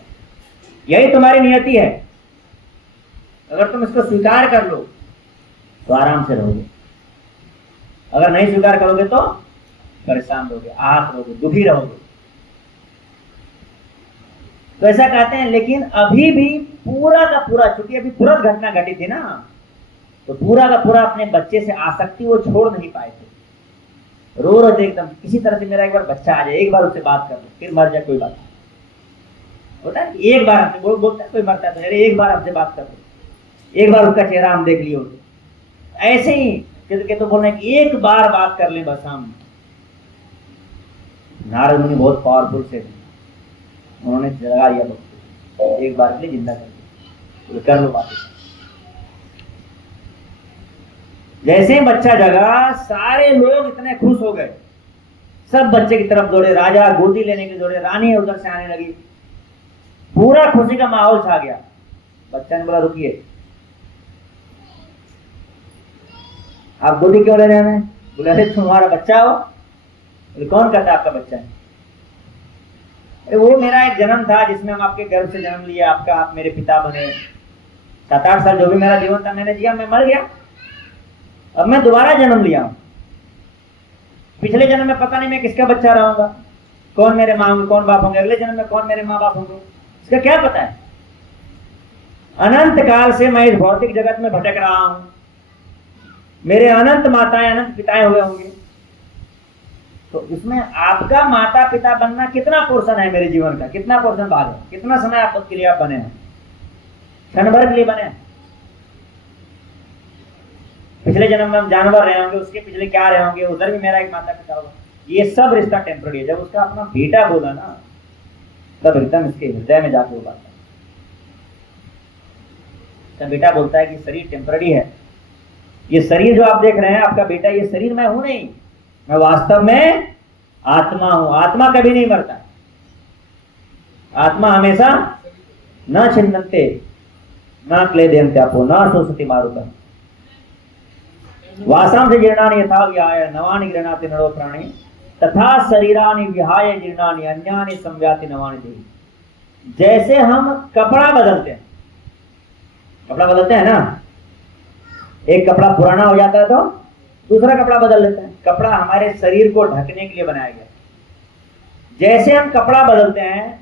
यही तुम्हारी नियति है। अगर तुम इसको स्वीकार कर लो तो आराम से रहोगे, अगर नहीं स्वीकार करोगे तो परेशान रहोगे, आहत रहोगे, दुखी रहोगे। तो ऐसा कहते हैं। लेकिन अभी भी पूरा का पूरा, चूंकि अभी तुरंत घटना घटी थी ना, तो पूरा का पूरा अपने बच्चे से आसक्ति वो छोड़ नहीं पाए थे। रो रहे थे एकदम, किसी तरह से मेरा एक बार बच्चा आ जाए, एक बार उससे बात कर लो, फिर मर जाए कोई बात नहीं। होता है एक बार हमसे बोलता है, कोई मरता है तो अरे एक बार हमसे बात कर लो, एक बार उसका चेहरा हम देख लिए होते। ऐसे ही चित्रकेतु बोल रहे हैं कि एक बार बात कर ले बस हम। नारद मुनि बहुत पावरफुल से उन्होंने जगा दिया बच्चे, एक बार के लिए जिंदा कर दिया, कर लो बात। जैसे ही बच्चा जगा, सारे लोग इतने खुश हो गए, सब बच्चे की तरफ दौड़े, राजा गोदी लेने के दौड़े, रानी उधर से आने लगी, पूरा खुशी का माहौल छा गया। बच्चा ने बोला रुकिए, आप गोदी क्यों ले रहे हैं? बोले अरे तुम्हारा बच्चा हो? बोले कौन कहता है आपका बच्चा है? अरे वो मेरा एक जन्म था जिसमें हम आपके गर्भ से जन्म लिए, आपका आप मेरे पिता बने, 7-8 साल जो भी मेरा जीवन था मैंने जिया, मैं मर गया, अब मैं दोबारा जन्म लिया हूं। पिछले जन्म में पता नहीं मैं किसका बच्चा रहूंगा, कौन मेरे माँ होंगे, कौन बाप होंगे, अगले जन्म में कौन मेरे माँ बाप होंगे, इसका क्या पता है। अनंत काल से मैं इस भौतिक जगत में भटक रहा हूं, मेरे अनंत माताएं अनंत पिताएं हुए होंगे, तो इसमें आपका माता पिता बनना कितना पोर्शन है मेरे जीवन का, कितना पोर्शन भाग है, कितना समय आपके लिए आप बने हैं, क्षण भर के लिए बने हैं। पिछले जन्म में हम जानवर रहे होंगे, उसके पिछले क्या रहे होंगे, उधर भी मेरा एक माता पिता होगा। ये सब रिश्ता टेम्पररी है। जब उसका अपना बेटा बोला ना, तब एकदम इसके हृदय में जाके वो बात है। तब बेटा बोलता है कि शरीर टेम्पररी है, ये शरीर जो आप देख रहे हैं आपका बेटा, ये शरीर मैं हूं नहीं, मैं वास्तव में आत्मा हूं। आत्मा कभी नहीं मरता, आत्मा हमेशा न छिन्नते न क्लेदयन्त्यापो न शोषति मारुतम् वासां से जीर्णानि यथा विहाय नवानि गृह्णाति नरो प्राणी तथा शरीरानि विहाय जीर्णानि अन्यानि संव्याति नवानि देहि। जैसे हम कपड़ा बदलते हैं, कपड़ा बदलते हैं ना, एक कपड़ा पुराना हो जाता है तो दूसरा कपड़ा बदल लेते हैं। कपड़ा हमारे शरीर को ढकने के लिए बनाया गया। जैसे हम कपड़ा बदलते हैं,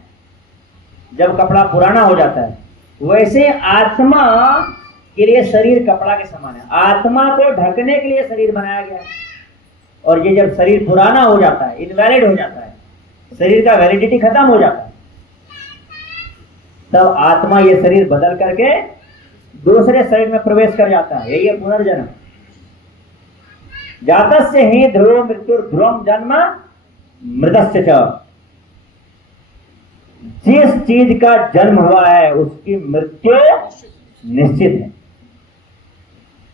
जब कपड़ा पुराना हो जाता है, वैसे आत्मा के लिए शरीर कपड़ा के समान है। आत्मा को ढकने के लिए शरीर बनाया गया है। और ये जब शरीर पुराना हो जाता है, इनवैलिड हो जाता है, शरीर का वैलिडिटी खत्म हो जाता है, तब आत्मा ये शरीर बदल करके दूसरे शरीर में प्रवेश कर जाता है। यही है पुनर्जन्म। जातस्य ही ध्रुव मृत्यु ध्रुवम जन्म मृतस्य च। जिस चीज का जन्म हुआ है उसकी मृत्यु निश्चित है।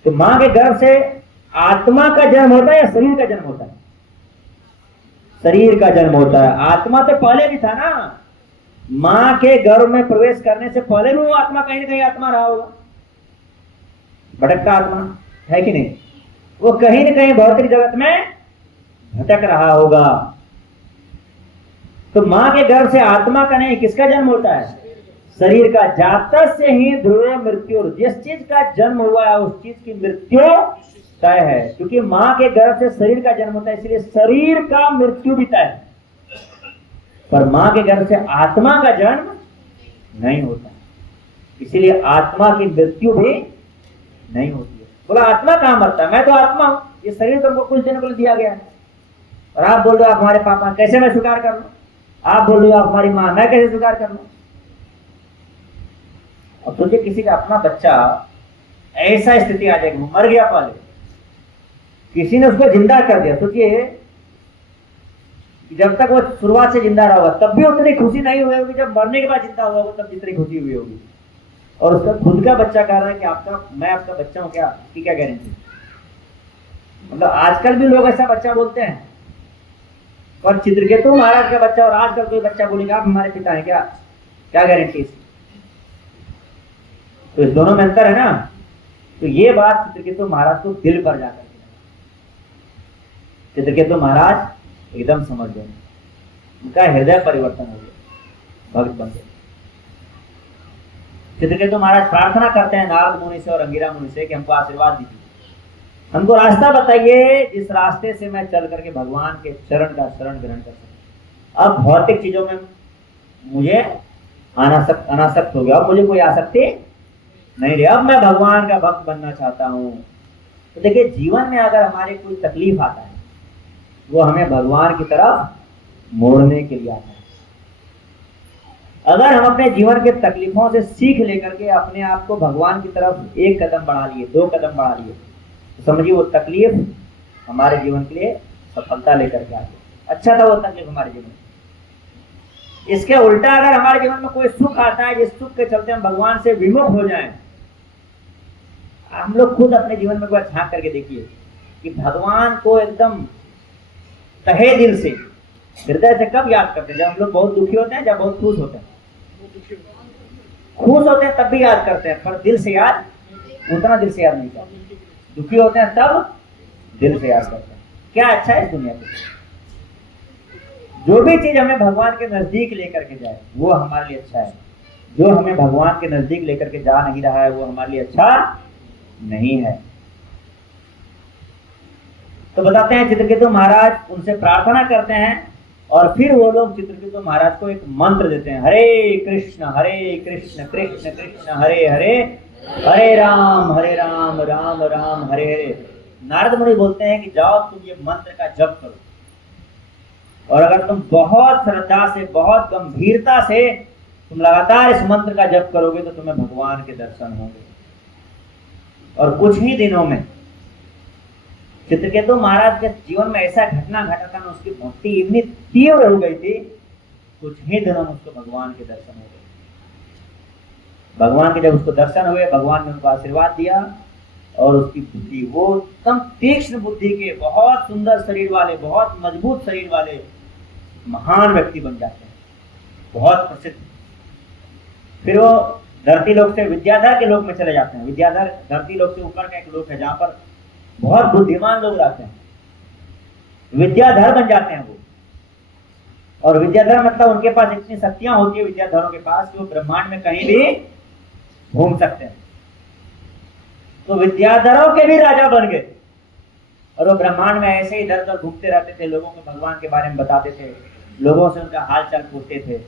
तो मां के गर्भ से आत्मा का जन्म होता है या शरीर का जन्म होता है? शरीर का जन्म होता है। आत्मा तो पहले भी था ना, मां के गर्भ में प्रवेश करने से पहले भी वो आत्मा कहीं ना कहीं आत्मा रहा होगा, भटकता आत्मा है कि नहीं? वो कहीं ना कहीं भौतिक जगत में भटक रहा होगा। तो मां के गर्भ से आत्मा का नहीं, किसका जन्म होता है? शरीर का। जातस्य ही ध्रुव मृत्यु, जिस चीज का जन्म हुआ है उस चीज की मृत्यु तय है। क्योंकि मां के गर्भ से शरीर का जन्म होता है, इसलिए शरीर का मृत्यु भी तय है। पर मां के गर्भ से आत्मा का जन्म नहीं होता, इसीलिए आत्मा की मृत्यु भी नहीं होती है। बोला आत्मा कहां मरता है? मैं तो आत्मा हूं, ये शरीर तुमको कुछ दिन के लिए दिया गया है। और आप बोल रहे हो आप हमारे पापा, कैसे मैं स्वीकार कर लूं? आप बोल रहे हो आप हमारी मां, मैं कैसे स्वीकार कर लूं? अब सोचिए किसी का अपना बच्चा ऐसा स्थिति आ जाएगी, मर गया पहले, किसी ने उसको जिंदा कर दिया। सोचिए जब तक वो शुरुआत से जिंदा रहा होगा तब भी उतनी खुशी नहीं हुई होगी, जब मरने के बाद जिंदा हुआ होगा तब जितनी खुशी हुई होगी। और उसका खुद का बच्चा कह रहा है कि आपका, मैं आपका बच्चा हूं, क्या की क्या गारंटी? मतलब आजकल भी लोग ऐसा बच्चा बोलते हैं। और चित्रकेतु महाराज का बच्चा और आजकल कोई बच्चा बोलेगा आप हमारे पिता हैं, क्या गारंटी इसकी? तो इस दोनों में अंतर है ना। तो ये बात चित्रकेतु महाराज को दिल पर जाकर चित्रकेतु महाराज एकदम समझ गए, उनका हृदय परिवर्तन हो गया, भक्त बन गए। चित्रकेतु महाराज प्रार्थना करते हैं नारद मुनि से और अंगिरा मुनि से कि हमको आशीर्वाद दीजिए, हमको रास्ता बताइए जिस रास्ते से मैं चल करके भगवान के चरण का शरण ग्रहण कर सकूं। अब भौतिक चीजों में मुझे अनासक्त हो गया, अब मुझे कोई आसक्ति नहीं रही, अब मैं भगवान का भक्त बनना चाहता हूं। तो देखिए जीवन में अगर हमारे कोई तकलीफ आता है वो हमें भगवान की तरफ मोड़ने के लिए आता है। अगर हम अपने जीवन के तकलीफों से सीख लेकर के अपने आप को भगवान की तरफ एक कदम बढ़ा लिए, 2 कदम बढ़ा लिए, तो समझिए वो तकलीफ हमारे जीवन के लिए सफलता लेकर के आ गई। अच्छा था वो तकलीफ हमारे जीवन में। इसके उल्टा अगर हमारे जीवन में कोई सुख आता है जिस सुख के चलते हम भगवान से विमुख हो जाएं, हम लोग खुद अपने जीवन में कोई झांक करके देखिए कि भगवान को एकदम तहे दिल से, हृदय से कब याद करते हैं? जब हम लोग बहुत दुखी होते हैं, जब बहुत खुश होते हैं। खुश होते हैं तब भी याद करते हैं, पर दिल से याद, उतना दिल से याद नहीं करते। दुखी होते हैं तब दिल से याद करते हैं। क्या अच्छा है इस दुनिया में? जो भी चीज हमें भगवान के नजदीक लेकर के जाए वो हमारे लिए अच्छा है। जो हमें भगवान के नजदीक लेकर के जा नहीं रहा है वो हमारे लिए अच्छा नहीं है। तो बताते हैं चित्रकेतु महाराज उनसे प्रार्थना करते हैं और फिर वो लोग चित्रकेतु महाराज को एक मंत्र देते हैं, हरे कृष्ण कृष्ण कृष्ण हरे हरे, हरे राम राम राम हरे हरे। नारद मुनि बोलते हैं कि जाओ तुम ये मंत्र का जप करो, और अगर तुम बहुत श्रद्धा से, बहुत गंभीरता से तुम लगातार इस मंत्र का जप करोगे तो तुम्हें भगवान के दर्शन होंगे। और कुछ ही दिनों में चित्रकेतु महाराज के जीवन में ऐसा घटना घटा था ना, उसकी भक्ति इतनी तीव्र हो गई थी, कुछ ही दिनों में उसको भगवान के दर्शन हो गए। भगवान के जब उसको दर्शन हुए, भगवान ने उनको आशीर्वाद दिया और उसकी बुद्धि, वो एकदम तीक्ष्ण बुद्धि के, बहुत सुंदर शरीर वाले, बहुत मजबूत शरीर वाले महान व्यक्ति बन जाते हैं, बहुत प्रसिद्ध। फिर वो धरती लोक से विद्याधर के लोक में चले जाते हैं। विद्याधर धरती लोक से ऊपर का एक लोक है जहां पर बहुत बुद्धिमान लोग रहते हैं, विद्याधर बन जाते हैं वो। और विद्याधर मतलब उनके पास इतनी शक्तियां होती है विद्याधरों के पास कि वो ब्रह्मांड में कहीं भी घूम सकते हैं। तो विद्याधरों के भी राजा बन गए और वो ब्रह्मांड में ऐसे ही इधर उधर घूमते रहते थे, लोगों को भगवान के बारे में बताते थे, लोगों से उनका हाल चाल पूछते थे,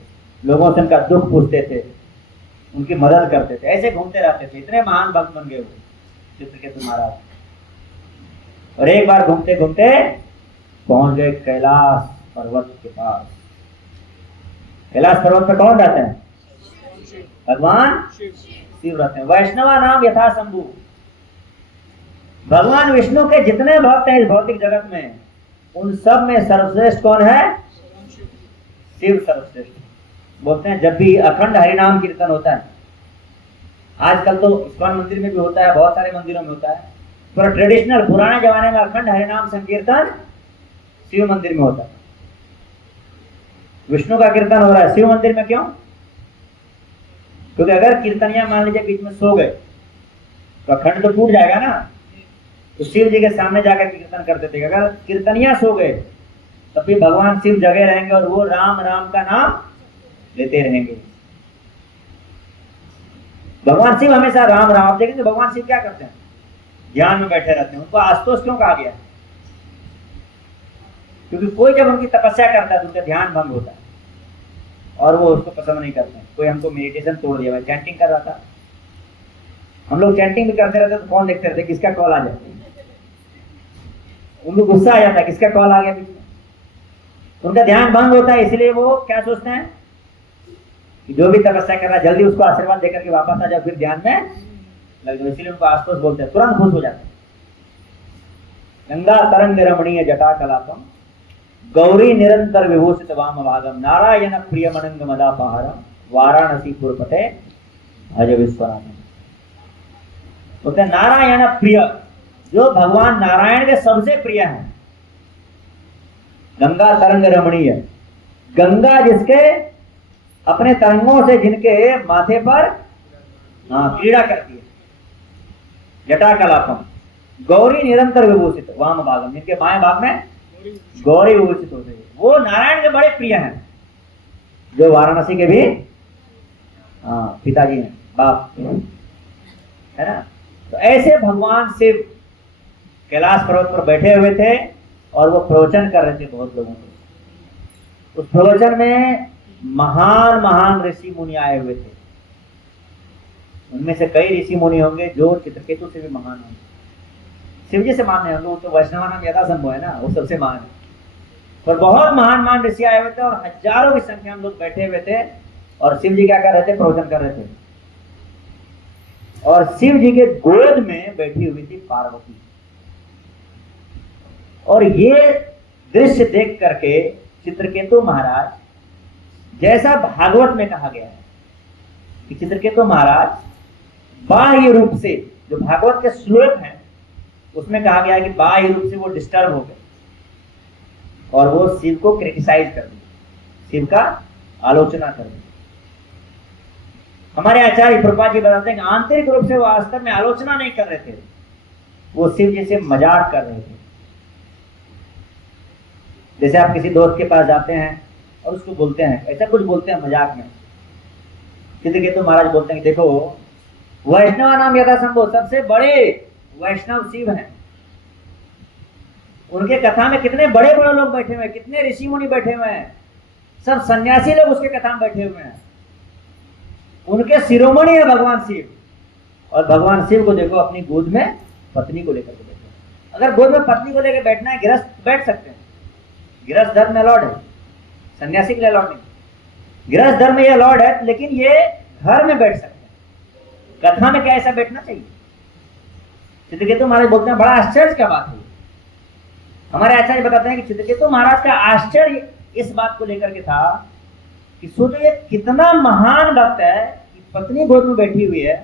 लोगों से उनका दुख पूछते थे, उनकी मदद करते थे, ऐसे घूमते रहते थे। इतने महान भक्त बन गए वो चित्रकेतु महाराज। और एक बार घूमते घूमते पहुंच गए कैलाश पर्वत के पास। कैलाश पर्वत पर कौन रहते हैं? भगवान शिव रहते हैं। वैष्णवा नाम यथा शंभु, भगवान विष्णु के जितने भक्त हैं इस भौतिक जगत में, उन सब में सर्वश्रेष्ठ कौन है? शिव सर्वश्रेष्ठ। बोलते हैं जब भी अखंड हरिनाम कीर्तन होता है, आजकल तो इस्कॉन मंदिर में भी होता है, बहुत सारे मंदिरों में होता है, पर ट्रेडिशनल पुराने जमाने में अखंड हरिनाम संकीर्तन शिव मंदिर में होता है। विष्णु का कीर्तन हो रहा है शिव मंदिर में, क्यों? क्योंकि अगर कीर्तनिया मान लीजिए बीच में सो गए तो अखंड तो टूट जाएगा ना। तो शिव जी के सामने जाकर कीर्तन करते थे। अगर कीर्तनिया सो गए तब भी भगवान शिव जगे रहेंगे और वो राम राम का नाम लेते रहेंगे। भगवान शिव हमेशा राम राम। आप देखेंगे भगवान शिव क्या करते हैं? ध्यान में बैठे रहते हैं। उनको आशुतोष क्यों कहा गया? क्योंकि कोई जब उनकी तपस्या करता है तो उनका ध्यान भंग होता है और वो उसको पसंद नहीं करते हैं। कोई हमको मेडिटेशन तोड़ दिया, मैं चैंटिंग कर रहा था, हम लोग चैंटिंग भी करते रहते तो फोन देखते रहते किसका कॉल आ जाए, उनको गुस्सा आ जाता है किसका कॉल आ गया बीच में। उनका ध्यान भंग होता है, इसलिए वो क्या सोचते हैं कि जो भी तपस्या कर रहा है जल्दी उसको आशीर्वाद देकर के वापस आ जाओ, फिर ध्यान में लग जाओ। इसीलिए उनको आशुतोष बोलते हैं, तुरंत खुश हो जाते हैं। गंगा तरंग रमणीय जटा कलापम गौरी निरंतर विभूषित वाम भागम नारायण प्रिय मनंग मदापहारम वाराणसी पुरपते भज विश्वनाथम। बोलते नारायण प्रिय, जो भगवान नारायण के सबसे प्रिय है। गंगा तरंग रमणीय, गंगा जिसके अपने तरंगों से जिनके माथे पर क्रीड़ा करती है। जटा कलापम गौरी निरंतर विभूषित वाम भागम, जिनके बाएं भाग में गौरी विभूषित होते हैं, वो नारायण के बड़े प्रिय हैं। जो वाराणसी के भी पिताजी हैं, बाप है ना। तो ऐसे भगवान शिव कैलाश पर्वत पर बैठे हुए थे और वो प्रवचन कर रहे थे बहुत लोगों को। उस प्रवचन में महान महान ऋषि मुनि आए हुए थे। उनमें से कई ऋषि मुनि होंगे जो चित्रकेतु से भी महान होंगे, शिव जी से मानने होंगे। वो तो वैष्णव नाम यथा संभव है ना, वो सबसे महान है। पर बहुत महान महान ऋषि आए हुए थे और हजारों की संख्या में लोग बैठे हुए थे और शिव जी क्या कर रहे थे? प्रवचन कर रहे थे। और शिव जी के गोद में बैठी हुई थी पार्वती। और ये दृश्य देख करके चित्रकेतु महाराज, जैसा भागवत में कहा गया है कि चित्रकेतु महाराज बाह्य रूप से, जो भागवत के श्लोक हैं उसमें कहा गया है कि बाह्य रूप से वो डिस्टर्ब हो गए और वो शिव को क्रिटिसाइज कर दी, शिव का आलोचना कर दी। हमारे आचार्य प्रभुपाद जी बताते हैं कि आंतरिक रूप से वो वास्तव में आलोचना नहीं कर रहे थे, वो शिव जी से मजाक कर रहे थे। जैसे आप किसी दोस्त के पास जाते हैं और उसको बोलते हैं, ऐसा कुछ बोलते हैं मजाक में। चित्रकेतु महाराज बोलते हैं कि देखो वैष्णव नाम यथा संभव, सबसे बड़े वैष्णव शिव हैं। उनके कथा में कितने बड़े बड़े लोग बैठे हुए हैं, कितने ऋषि मुनि बैठे हुए हैं, सब सन्यासी लोग उसके कथा में बैठे हुए हैं। उनके शिरोमणि है भगवान शिव। और भगवान शिव को देखो अपनी गोद में पत्नी को लेकर के बैठे। अगर गोद में पत्नी को लेकर बैठना है, गृहस्थ बैठ सकते हैं, गृहस्थ धर्म में अलाउड है, सन्यासी के लिए अलाउड नहीं। गृहस्थ धर्म में ये अलाउड है, लेकिन ये घर में बैठ सकते हैं। कथा में क्या ऐसा बैठना चाहिए? चित्रकेतु महाराज बोलते हैं बड़ा आश्चर्य का बात है। हमारे आचार्य बताते हैं कि चित्रकेतु महाराज का आश्चर्य इस बात को लेकर के था कि सोचो ये कितना महान भक्त है कि पत्नी गोद में बैठी हुई है,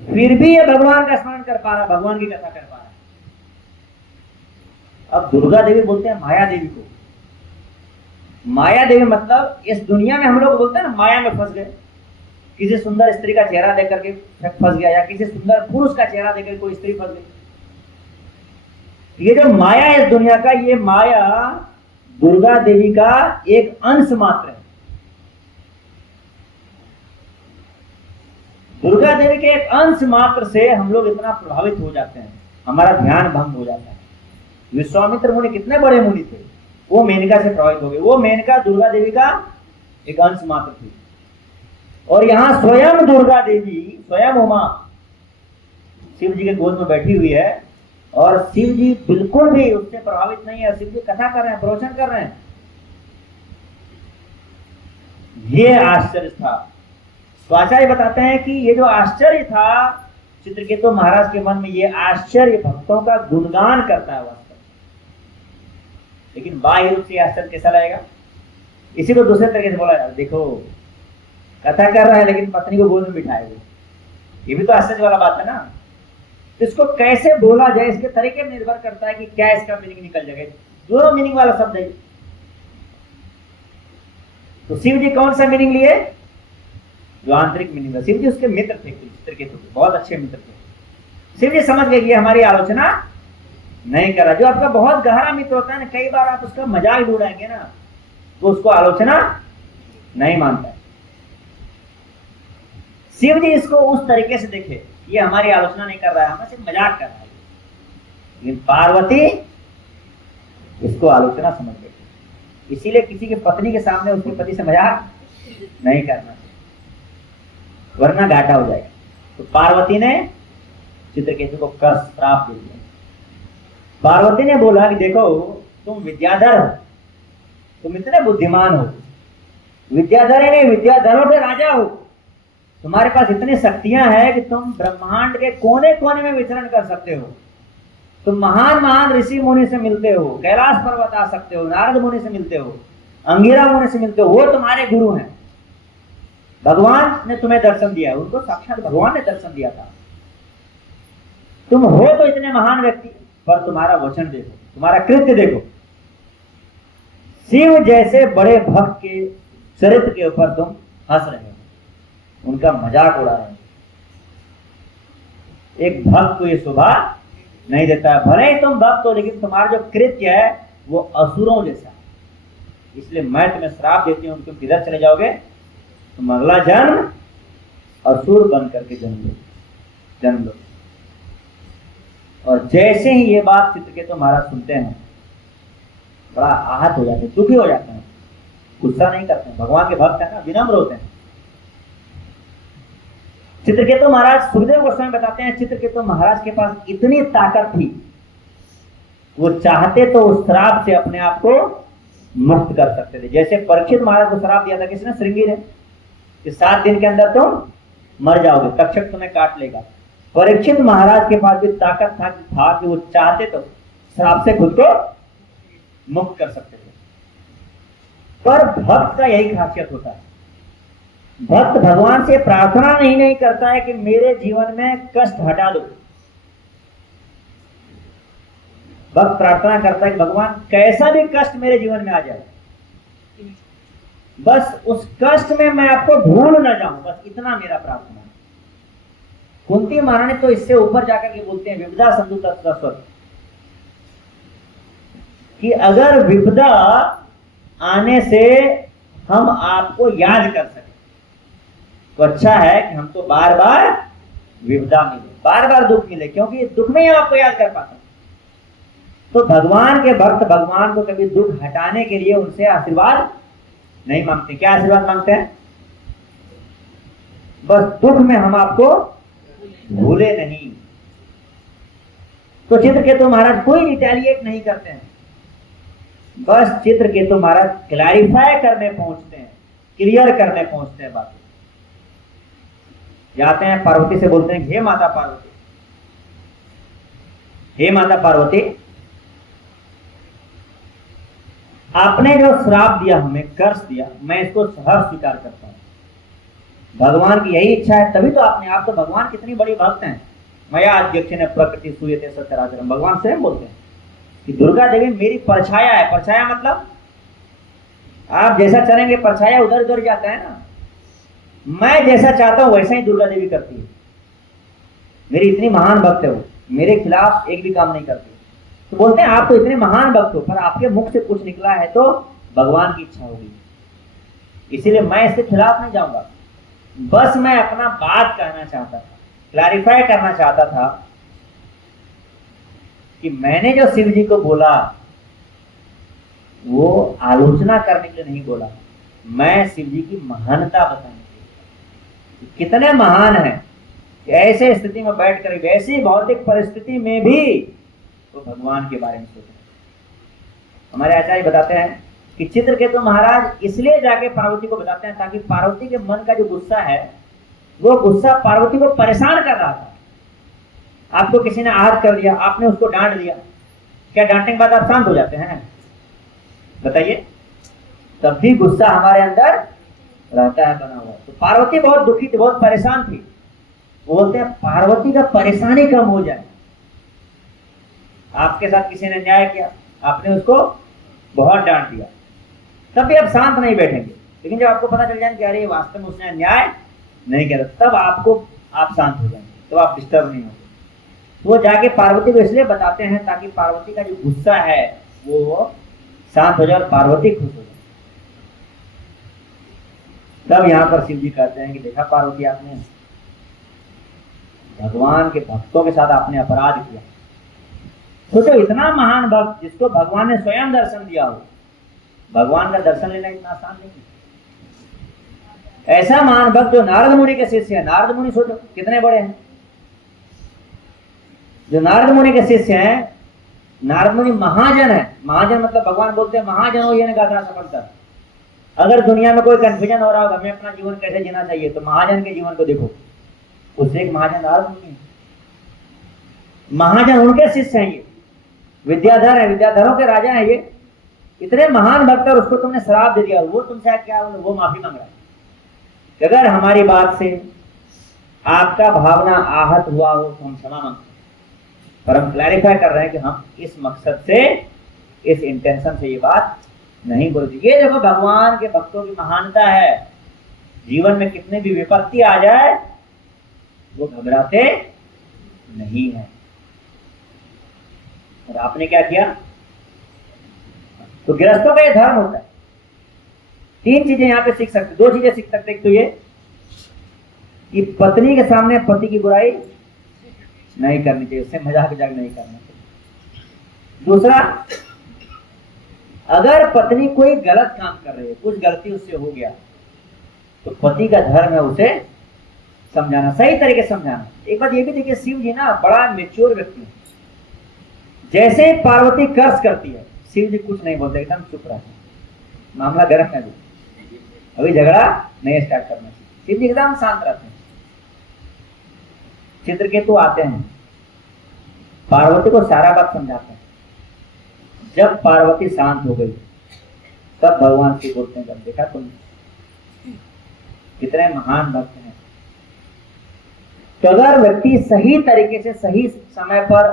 फिर भी ये भगवान का स्मरण कर पा रहा, भगवान की कथा कर पा रहा है। अब दुर्गा देवी बोलते हैं माया देवी को। माया देवी मतलब इस दुनिया में हम लोग बोलते हैं ना, माया में फंस गए। किसी सुंदर स्त्री का चेहरा देख करके फंस गया, या किसी सुंदर पुरुष का चेहरा देकर कोई स्त्री फंस गई। ये जो माया है इस दुनिया का, ये माया दुर्गा देवी का एक अंश मात्र है। दुर्गा देवी के एक अंश मात्र से हम लोग इतना प्रभावित हो जाते हैं, हमारा ध्यान भंग हो जाता है। विश्वामित्र मुनि कितने बड़े मुनि थे, वो मेनका से प्रभावित हो गए। वो मेनका दुर्गा देवी का एक अंश मात्र थी। और यहां स्वयं दुर्गा देवी, स्वयं उमा शिव जी के गोद में बैठी हुई है और शिव जी बिल्कुल भी उससे प्रभावित नहीं है। शिव जी कथा कर रहे हैं, प्रवचन कर रहे हैं। ये आश्चर्य था। तो आचार्य बताते हैं कि ये जो आश्चर्य था चित्रकेतु महाराज के मन में ये आश्चर्य भक्तों का गुणगान करता है वास्तव, लेकिन बाह्य रूप से आश्चर्य कैसा लगेगा? इसी को दूसरे तरीके से बोला जाता है, देखो कथा कर रहा है लेकिन पत्नी को गोद में बिठाए हुए, ये भी तो आश्चर्य वाला बात है ना। तो इसको कैसे बोला जाए, इसके तरीके में निर्भर करता है कि क्या इसका मीनिंग निकल जाएगा। दोनों मीनिंग वाला शब्द है। तो शिव जी कौन सा मीनिंग लिए? जो आंतरिक मीनिंग है। शिव जी उसके मित्र थे, चित्रकेतु के बहुत अच्छे मित्र थे। शिव जी समझ गए कि हमारी आलोचना नहीं कर रहा। जो आपका बहुत गहरा मित्र होता है ना, कई बार आप उसका मजाक उड़ाएंगे ना तो उसको आलोचना नहीं मानता है। शिव जी इसको उस तरीके से देखे, ये हमारी आलोचना नहीं कर रहा है, हमें सिर्फ मजाक कर रहा है। लेकिन पार्वती इसको आलोचना समझ गई, इसीलिए किसी की पत्नी के सामने उसके पति से मजाक नहीं करना, वरना घाटा हो जाएगा। तो पार्वती ने चित्रकेतु को कर्ष श्राप दे दिया। पार्वती ने बोला कि देखो तुम विद्याधर हो, तुम इतने बुद्धिमान हो, विद्याधर नहीं विद्याधरों के राजा हो, तुम्हारे पास इतनी शक्तियां हैं कि तुम ब्रह्मांड के कोने कोने में विचरण कर सकते हो। तुम महान महान ऋषि मुनि से मिलते हो, कैलाश पर्वत आ सकते हो, नारद मुनि से मिलते हो, अंगिरा मुनि से मिलते हो, वो तुम्हारे गुरु हैं। भगवान ने तुम्हें दर्शन दिया है, उनको साक्षात भगवान ने दर्शन दिया था। तुम हो तो इतने महान व्यक्ति, पर तुम्हारा वचन देखो, तुम्हारा कृत्य देखो। शिव जैसे बड़े भक्त के चरित्र के ऊपर तुम हंस रहे हो, उनका मजाक उड़ा रहे हो। एक भक्त को ये शोभा नहीं देता है। भले ही तुम भक्त हो, लेकिन तुम्हारा जो कृत्य है वो असुरों जैसा है। इसलिए मैं तुम्हें श्राप देती हूं, तुम किधर चले जाओगे, तुम अगला जन्म असुर बन करके जन्म लो। और जैसे ही ये बात चित्रकेतु महाराज सुनते हैं, बड़ा आहत हो जाते हैं, दुखी हो जाते हैं, गुस्सा नहीं करते हैं। भगवान के भक्त है ना, विनम्र होते हैं। चित्रकेतु महाराज, सुखदेव गोस्वामी बताते हैं, चित्रकेतु महाराज के पास इतनी ताकत थी, वो चाहते तो उस श्राप से अपने आप को मुक्त कर सकते थे। जैसे परीक्षित महाराज को श्राप दिया था किसने? श्रृंगी ने, कि 7 दिन के अंदर तुम मर जाओगे, तक्षक तुम्हें काट लेगा। परीक्षित महाराज के पास भी ताकत था कि वो चाहते तो श्राप से खुद को मुक्त कर सकते थे। पर भक्त का यही खासियत होता है, भक्त भगवान से प्रार्थना नहीं करता है कि मेरे जीवन में कष्ट हटा दो। भक्त प्रार्थना करता है कि भगवान कैसा भी कष्ट मेरे जीवन में आ जाए, बस उस कष्ट में मैं आपको भूल न जाऊं, बस इतना मेरा प्रार्थना है। कुंती महारानी तो इससे ऊपर जाकर के बोलते हैं, विपदा संधु तत्स्वत, कि अगर विपदा आने से हम आपको याद कर सके तो अच्छा है कि हम तो बार बार विपदा मिले, बार बार दुख मिले, क्योंकि दुख में ही आपको याद कर पाता। तो भगवान के भक्त भगवान को कभी दुख हटाने के लिए उनसे आशीर्वाद नहीं मांगते। क्या आशीर्वाद मांगते हैं? बस दुख में हम आपको भूले नहीं। तो चित्रकेतु महाराज कोई रिटेलिएट नहीं करते हैं, बस चित्रकेतु महाराज क्लैरिफाई करने पहुंचते हैं, क्लियर करने पहुंचते हैं बातें। जाते हैं पार्वती से, बोलते हैं, हे माता पार्वती, हे माता पार्वती, आपने जो श्राप दिया, हमें कर्ष दिया, मैं इसको सहर्ष स्वीकार करता हूं। भगवान की यही इच्छा है, तभी तो आपने, आप तो भगवान कितनी बड़ी भक्त हैं। मया अध्यक्ष ने प्रकृति सूयते सचराचरम, भगवान स्वयं बोलते हैं कि दुर्गा देवी मेरी परछाया है। परछाया मतलब आप जैसा चलेंगे परछाया उधर उधर जाता है ना, मैं जैसा चाहता हूं वैसा ही दुर्गा देवी करती है। मेरी इतनी महान भक्त है वो, मेरे खिलाफ एक भी काम नहीं करती। तो बोलते हैं आप तो इतने महान भक्त हो, पर आपके मुख से कुछ निकला है तो भगवान की इच्छा होगी, इसीलिए मैं इसके खिलाफ नहीं जाऊंगा। बस मैं अपना बात कहना चाहता था, क्लैरिफाई करना चाहता था कि मैंने जो शिव जी को बोला वो आलोचना करने के लिए नहीं बोला, मैं शिव जी की महानता बताने के लिए, कितने महान हैं कि ऐसे स्थिति में बैठकर, वैसी भौतिक परिस्थिति में भी वो भगवान के बारे में सोचते। हमारे आचार्य बताते हैं कि चित्रकेतु महाराज इसलिए जाके पार्वती को बताते हैं ताकि पार्वती के मन का जो गुस्सा है, वो गुस्सा पार्वती को परेशान कर रहा था। आपको किसी ने आहत कर दिया, आपने उसको डांट दिया, क्या डांटने के बाद आप शांत हो जाते हैं? बताइए। तब भी गुस्सा हमारे अंदर रहता है बना हुआ। तो पार्वती बहुत दुखी थी, बहुत परेशान थी। वो बोलते हैं पार्वती का परेशानी कम हो जाए। आपके साथ किसी ने अन्याय किया, आपने उसको बहुत डांट दिया, तब भी आप शांत नहीं बैठेंगे। लेकिन जब आपको पता चल जाए कि अरे वास्तव में उसने अन्याय नहीं किया, तब आप शांत हो जाएंगे, तो आप डिस्टर्ब नहीं होंगे। तो वो जाके पार्वती को इसलिए बताते हैं ताकि पार्वती का जो गुस्सा है वो शांत हो जाए और पार्वती खुश हो जाए। तब यहाँ पर शिव जी कहते हैं कि देखा पार्वती, आपने भगवान के भक्तों के साथ आपने अपराध किया। सोचो, इतना महान भक्त जिसको भगवान ने स्वयं दर्शन दिया हो, भगवान का दर्शन लेना इतना आसान नहीं है। ऐसा महान भक्त जो नारद मुनि के शिष्य है। नारद मुनि सोचो कितने बड़े हैं। जो नारद मुनि के शिष्य हैं, नारद मुनि महाजन है। महाजन मतलब भगवान बोलते हैं महाजन हो ये गाथा सफलता। अगर दुनिया में कोई कंफ्यूजन हो रहा होगा हमें अपना जीवन कैसे जीना चाहिए, तो महाजन के जीवन को देखो, उससे एक महाजन नारद मुनि है। महाजन उनके शिष्य हैं, ये विद्याधर है, विद्याधरों के राजा हैं ये। इतने महान भक्त और उसको तुमने श्राप दे दिया, वो तुमसे क्या, वो माफी मांग रहा है। अगर हमारी बात से आपका भावना आहत हुआ हो तो हम क्षमा मांगते हैं, पर हम क्लैरिफाई कर रहे हैं कि हम इस मकसद से, इस इंटेंशन से ये बात नहीं बोलती। ये देखो भगवान के भक्तों की महानता है। जीवन में कितने भी विपत्ति आ जाए वो घबराते नहीं है। और आपने क्या किया? तो गृहस्थों का ये धर्म होता है। तीन चीजें यहाँ पे सीख सकते, दो चीजें सीख सकते। एक तो ये कि पत्नी के सामने पति की बुराई नहीं करनी चाहिए, उससे मजाक नहीं करना चाहिए। दूसरा, अगर पत्नी कोई गलत काम कर रही है, कुछ गलती उससे हो गया, तो पति का धर्म है उसे समझाना, सही तरीके से समझाना। एक बात ये भी देखिए, शिव जी ना बड़ा मेच्योर व्यक्ति है। जैसे पार्वती कर्ज करती है, शिव जी कुछ नहीं बोलते, एकदम चुप रहते हैं। मामला गर्म है, अभी झगड़ा नहीं स्टार्ट करना चाहिए। शिव जी एकदम शांत रहते हैं। चित्रकेतु आते हैं, पार्वती को सारा बात समझाते हैं। जब पार्वती शांत हो गई तब भगवान शिव बोलते हैं, जब देखा तुम कितने महान भक्त हैं। तो अगर व्यक्ति सही तरीके से सही समय पर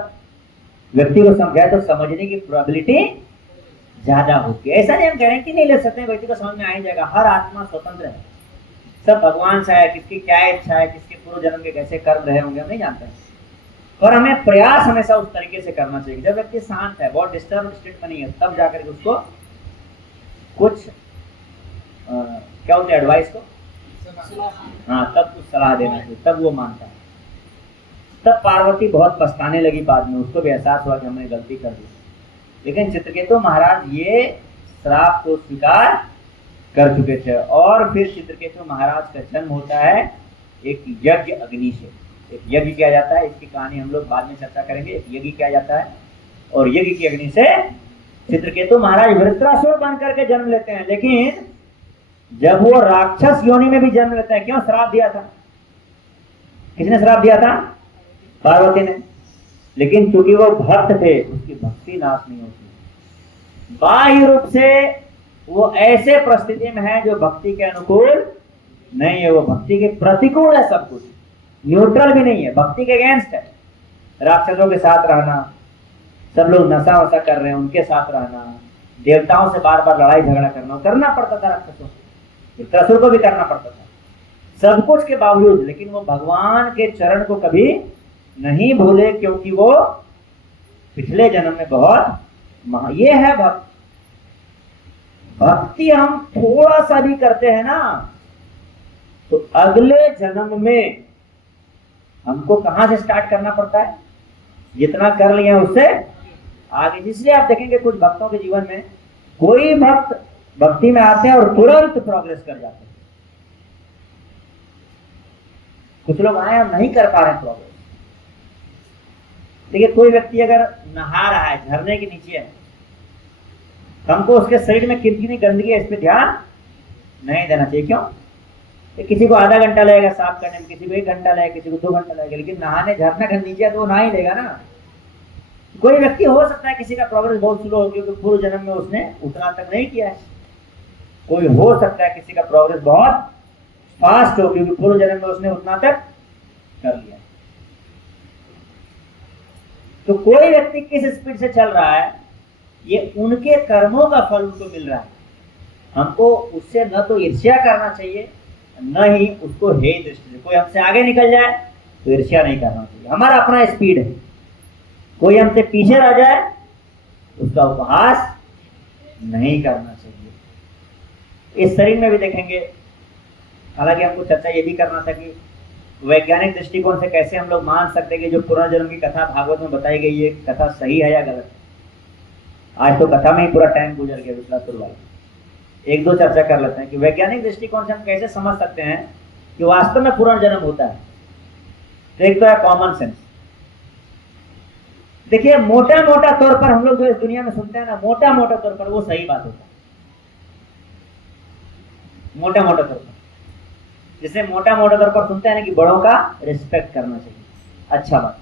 व्यक्ति को समझाए तो समझने की प्रोबेबिलिटी ज्यादा होती है। ऐसा नहीं, हम गारंटी नहीं ले सकते व्यक्ति को समझ में आ ही जाएगा। हर आत्मा स्वतंत्र है, सब भगवान से है, किसकी क्या इच्छा है, किसके पूर्व जन्म के कैसे कर्म रहे होंगे हम नहीं जानते हैं। पर हमें प्रयास हमेशा उस तरीके से करना चाहिए। जब व्यक्ति शांत है, बहुत डिस्टर्ब स्टेट में नहीं है, तब जाकर के उसको कुछ क्या होता है एडवाइस को, हाँ, तब कुछ सलाह देना चाहिए, तब वो मानता है। तब पार्वती बहुत पछताने लगी बाद में, उसको भी एहसास हुआ कि हमने गलती कर दी। लेकिन चित्रकेतु महाराज ये श्राप को स्वीकार कर चुके थे। और फिर चित्रकेतु महाराज का जन्म होता है एक यज्ञ अग्नि से। एक यज्ञ किया जाता है, इसकी कहानी हम लोग बाद में चर्चा करेंगे। एक यज्ञ किया जाता है और यज्ञ की अग्नि से चित्रकेतु महाराज वृत्रासुर बन करके जन्म लेते हैं। लेकिन जब वो राक्षस योनि में भी जन्म लेते हैं, क्यों? श्राप दिया था। किसने श्राप दिया था? पार्वती ने। लेकिन चूंकि वो भक्त थे, उसकी भक्ति नाश नहीं होती। बाह्य रूप से वो ऐसे परिस्थिति में है जो भक्ति के अनुकूल नहीं है, वो भक्ति के प्रतिकूल है। सब कुछ न्यूट्रल भी नहीं है, भक्ति के अगेंस्ट है। राक्षसों के साथ रहना, सब लोग नशा वशा कर रहे हैं, उनके साथ रहना, देवताओं से बार बार लड़ाई झगड़ा करना पड़ता था राक्षसों से, वृत्रासुर को भी करना पड़ता था। सब कुछ के बावजूद लेकिन वो भगवान के चरण को कभी नहीं भूले, क्योंकि वो पिछले जन्म में बहुत ये है भक्त। भक्ति हम थोड़ा सा भी करते हैं ना, तो अगले जन्म में हमको कहां से स्टार्ट करना पड़ता है? जितना कर लिया उससे आगे। इसलिए आप देखेंगे कुछ भक्तों के जीवन में, कोई भक्त भक्ति में आते हैं और तुरंत प्रोग्रेस कर जाते हैं। कुछ लोग आए और नहीं कर पा रहे प्रोग्रेस। देखिए, कोई व्यक्ति अगर नहा रहा है, झरने के नीचे है, हमको उसके शरीर में कितनी गंदगी है इस पे ध्यान नहीं देना चाहिए। क्यों? तो किसी को आधा घंटा लगेगा साफ करने में, किसी को 1 घंटा लगेगा, किसी को 2 घंटा लगेगा, लेकिन नहाने झरना का नीचे है तो वो नहा ही लेगा ना। कोई व्यक्ति हो सकता है किसी का प्रोग्रेस बहुत स्लो हो क्योंकि पूर्व जन्म में उसने उतना तक नहीं किया है। कोई हो सकता है किसी का प्रोग्रेस बहुत फास्ट हो क्योंकि पूर्व जन्म में उसने उतना तक कर लिया। तो कोई व्यक्ति किस स्पीड से चल रहा है ये उनके कर्मों का फल उनको मिल रहा है। हमको उससे न तो ईर्ष्या करना चाहिए न ही उसको हे दृष्टि से। कोई हमसे आगे निकल जाए तो ईर्ष्या नहीं करना चाहिए, हमारा अपना स्पीड है। कोई हमसे पीछे रह जाए उसका उपहास नहीं करना चाहिए। इस शरीर में भी देखेंगे, हालांकि हमको चर्चा ये भी करना था कि वैज्ञानिक दृष्टिकोण से कैसे हम लोग मान सकते हैं कि जो पुनर्जन्म की कथा भागवत में बताई गई है कथा सही है या गलत है। आज तो कथा में ही पूरा टाइम गुजर गया दूसरा शुरुआत। 1-2 चर्चा कर लेते हैं कि वैज्ञानिक दृष्टिकोण से हम कैसे समझ सकते हैं कि वास्तव में पुनर्जन्म होता है। तो एक तो है कॉमन सेंस। देखिए मोटा मोटा तौर पर हम लोग जो इस दुनिया में सुनते हैं ना, मोटा मोटा तौर पर वो सही बात होता है। मोटा मोटा तौर पर जैसे मोटा मोटा तौर पर सुनते हैं ना कि बड़ों का रिस्पेक्ट करना चाहिए, अच्छा बात।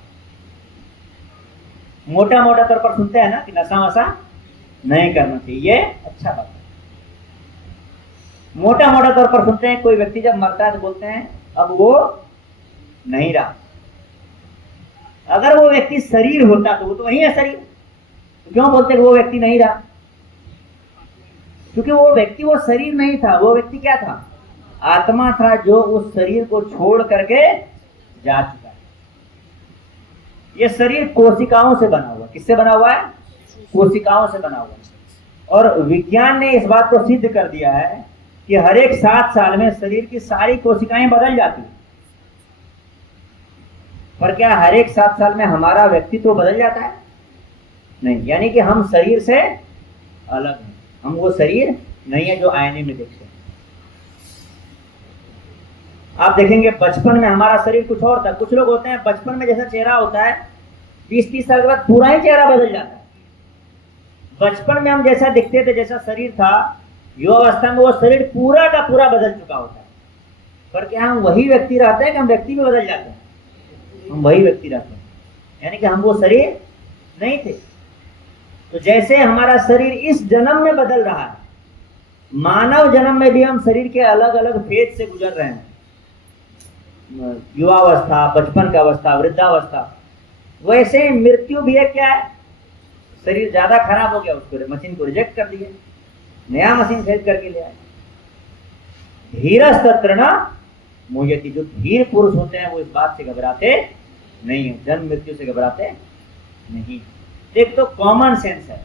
मोटा मोटा तौर पर सुनते हैं ना कि नशा वशा नहीं करना चाहिए, ये अच्छा बात है। मोटा मोटा तौर पर सुनते हैं कोई व्यक्ति जब मरता है तो बोलते हैं अब वो नहीं रहा। अगर वो व्यक्ति शरीर होता तो वो तो वही है शरीर, तो क्यों बोलते हैं वो व्यक्ति नहीं रहा? क्योंकि वो व्यक्ति वो शरीर नहीं था, वो व्यक्ति क्या था? आत्मा था जो उस शरीर को छोड़ करके जा चुका है। ये शरीर कोशिकाओं से बना हुआ, किससे बना हुआ है? कोशिकाओं से बना हुआ है। और विज्ञान ने इस बात को सिद्ध कर दिया है कि हर एक 7 साल में शरीर की सारी कोशिकाएं बदल जाती है। पर क्या हर एक 7 साल में हमारा व्यक्तित्व बदल जाता है? नहीं, यानी कि हम शरीर से अलग हैं, हम वो शरीर नहीं है जो आईने में देखते हैं। आप देखेंगे बचपन में हमारा शरीर कुछ और था। कुछ लोग होते हैं बचपन में जैसा चेहरा होता है 20-30 साल के बाद पूरा ही चेहरा बदल जाता है। बचपन में हम जैसा दिखते थे, जैसा शरीर था, युवावस्था में वो शरीर पूरा का पूरा बदल चुका होता है। पर क्या हम वही व्यक्ति रहते हैं कि हम व्यक्ति भी बदल जाते हैं? हम वही व्यक्ति रहते हैं, यानी कि हम वो शरीर नहीं थे। तो जैसे हमारा शरीर इस जन्म में बदल रहा है, मानव जन्म में भी हम शरीर के अलग अलग फेज से गुजर रहे हैं। युवावस्था, बचपन का अवस्था, वृद्धावस्था। वैसे मृत्यु भी है। क्या है? शरीर ज्यादा खराब हो गया, उसको मशीन को रिजेक्ट कर दिए, नया मशीन खरीद करके ले आए। धीरस्तत्र न मुह्यति। जो धीर पुरुष होते हैं वो इस बात से घबराते नहीं है, जन्म मृत्यु से घबराते नहीं। एक तो कॉमन सेंस है।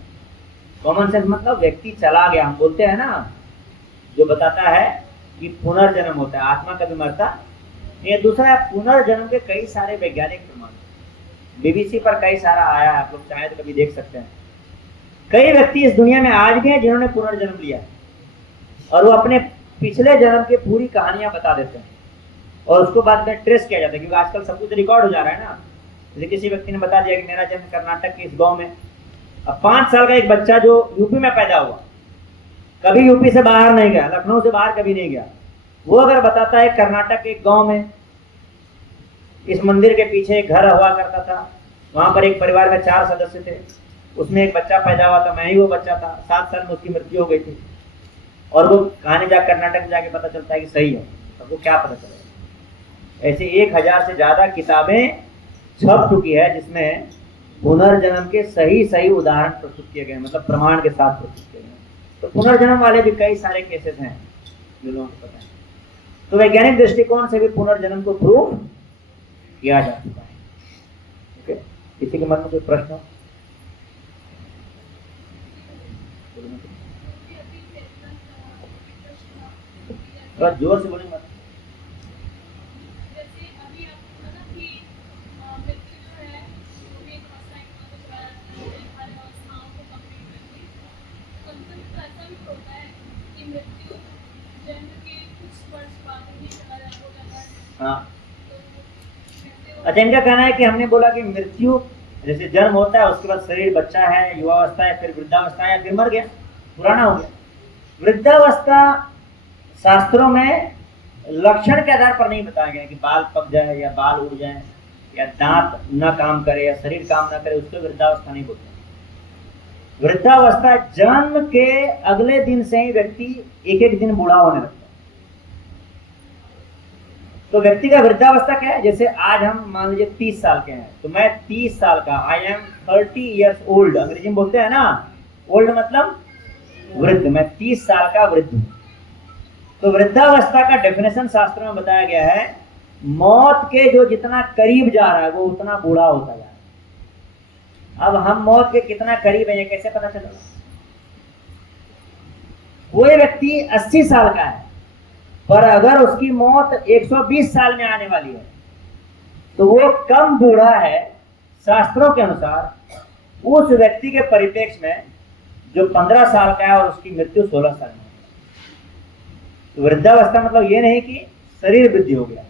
कॉमन सेंस मतलब व्यक्ति चला गया, हम बोलते हैं ना, जो बताता है कि पुनर्जन्म होता है, आत्मा कभी मरता। ये दूसरा है पुनर्जन्म के कई सारे वैज्ञानिक प्रमाण, बीबीसी पर कई सारा आया है, आप लोग चाहे तो कभी देख सकते हैं। कई व्यक्ति इस दुनिया में आज भी हैं जिन्होंने पुनर्जन्म लिया और वो अपने पिछले जन्म की पूरी कहानियां बता देते हैं और उसको बाद में ट्रेस किया जाता है, क्योंकि आजकल सब कुछ रिकॉर्ड हो जा रहा है ना। जैसे किसी व्यक्ति ने बता दिया कि मेरा जन्म कर्नाटक के इस गांव में। अब 5 साल का एक बच्चा जो यूपी में पैदा हुआ, कभी यूपी से बाहर नहीं गया, लखनऊ से बाहर कभी नहीं गया, वो अगर बताता है कर्नाटक के एक गांव में इस मंदिर के पीछे एक घर हुआ करता था, वहां पर एक परिवार में 4 सदस्य थे, उसमें एक बच्चा पैदा हुआ था, मैं ही वो बच्चा था, 7 साल में उसकी मृत्यु हो गई थी, और वो कहानी कर्नाटक में जाके पता चलता है कि सही है, तो वो क्या पता चलेगा। ऐसे 1000 से ज्यादा किताबें छप चुकी है जिसमें पुनर्जन्म के सही सही उदाहरण प्रस्तुत किए गए, मतलब प्रमाण के साथ प्रस्तुत किए गए। तो पुनर्जन्म वाले भी कई सारे केसेस हैं जो लोगों को पता है। तो वैज्ञानिक दृष्टिकोण से भी पुनर्जन्म को प्रूव किया जा चुका है। ओके, किसी के मन में कोई प्रश्न? थोड़ा जोर से बोलेंगे मत। हाँ, अच्छा, इनका कहना है कि हमने बोला कि मृत्यु जैसे जन्म होता है, उसके बाद शरीर बच्चा है, युवावस्था है, फिर वृद्धावस्था है, फिर मर गया, पुराना हो गया। वृद्धावस्था शास्त्रों में लक्षण के आधार पर नहीं बताया गया कि बाल पक जाए या बाल उड़ जाए या दांत न काम करे या शरीर काम न करे, उसको वृद्धावस्था नहीं बोलते। वृद्धावस्था जन्म के अगले दिन से ही व्यक्ति एक एक दिन बूढ़ा होने लगता है। तो व्यक्ति का वृद्धावस्था क्या है? जैसे आज हम मान लीजिए 30 साल के हैं, तो मैं 30 साल का, आई एम 30 ईयर्स ओल्ड, अंग्रेजी में बोलते हैं ना, ओल्ड मतलब वृद्ध, मैं 30 साल का वृद्ध हूं। तो वृद्धावस्था का डेफिनेशन शास्त्र में बताया गया है, मौत के जो जितना करीब जा रहा है वो उतना बूढ़ा होता जा रहा है। अब हम मौत के कितना करीब है ये कैसे पता चलेगा? कोई व्यक्ति 80 साल का है, पर अगर उसकी मौत 120 साल में आने वाली है तो वो कम बूढ़ा है शास्त्रों के अनुसार उस व्यक्ति के परिप्रेक्ष्य में जो 15 साल का है और उसकी मृत्यु 16 साल में। तो वृद्धावस्था मतलब ये नहीं कि शरीर वृद्धि हो गया,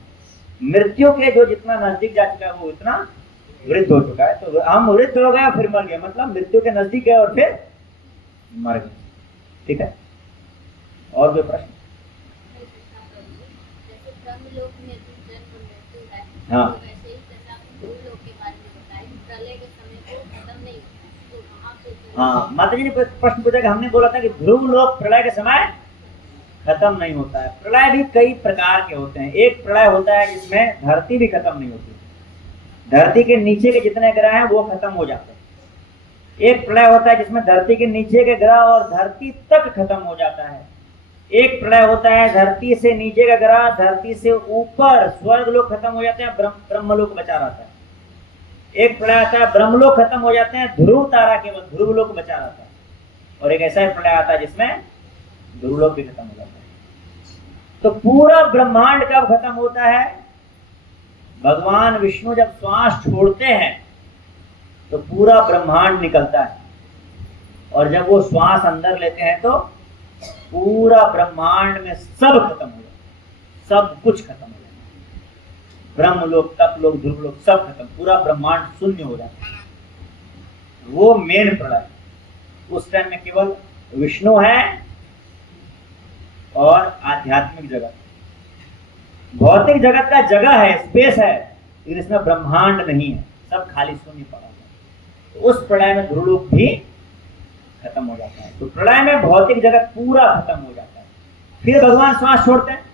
मृत्यु के जो जितना नजदीक जा चुका है वो इतना वृद्ध हो चुका है। तो हम वृद्ध हो गए फिर मर गए, मतलब मृत्यु के नजदीक गए और फिर मर गए। ठीक है, और भी प्रश्न? हाँ, हाँ, माता जी ने प्रश्न पूछा कि हमने बोला था कि ध्रुव लोक प्रलय के समय खत्म नहीं होता है। प्रलय भी कई प्रकार के होते हैं। एक प्रलय होता है जिसमें धरती भी खत्म नहीं होती, धरती के नीचे के जितने ग्रह हैं वो खत्म हो जाते हैं। एक प्रलय होता है जिसमें धरती के नीचे के ग्रह और धरती तक खत्म हो जाता है। एक प्रलय होता है धरती से नीचे का ग्रह, धरती से ऊपर स्वर्ग लोक खत्म हो जाते हैं, ब्रह्मलोक बचा रहता है। एक प्रलय आता है ब्रह्मलोक खत्म हो जाते हैं, ध्रुव तारा केवल ध्रुव लोक बचा रहता है। और एक ऐसा प्रलय आता है जिसमें ध्रुव लोक भी खत्म हो जाता है। तो पूरा ब्रह्मांड कब खत्म होता है? भगवान विष्णु जब श्वास छोड़ते हैं तो पूरा ब्रह्मांड निकलता है, और जब वो श्वास अंदर लेते हैं तो पूरा ब्रह्मांड में सब खत्म हो जाता है, सब कुछ खत्म हो जाता है। ब्रह्मलोक, तपलोक, ध्रुवलोक सब खत्म, पूरा ब्रह्मांड शून्य हो जाता है। वो मेन प्रलय। उस टाइम में केवल विष्णु है और आध्यात्मिक जगत। भौतिक जगत का जगह है, स्पेस है, लेकिन इसमें ब्रह्मांड नहीं है, सब खाली शून्य पड़ा है। तो उस प्रलय में ध्रुवलोक भी खत्म हो जाता है। तो प्रलय में भौतिक जगत पूरा खत्म हो जाता है। फिर भगवान श्वास छोड़ते हैं,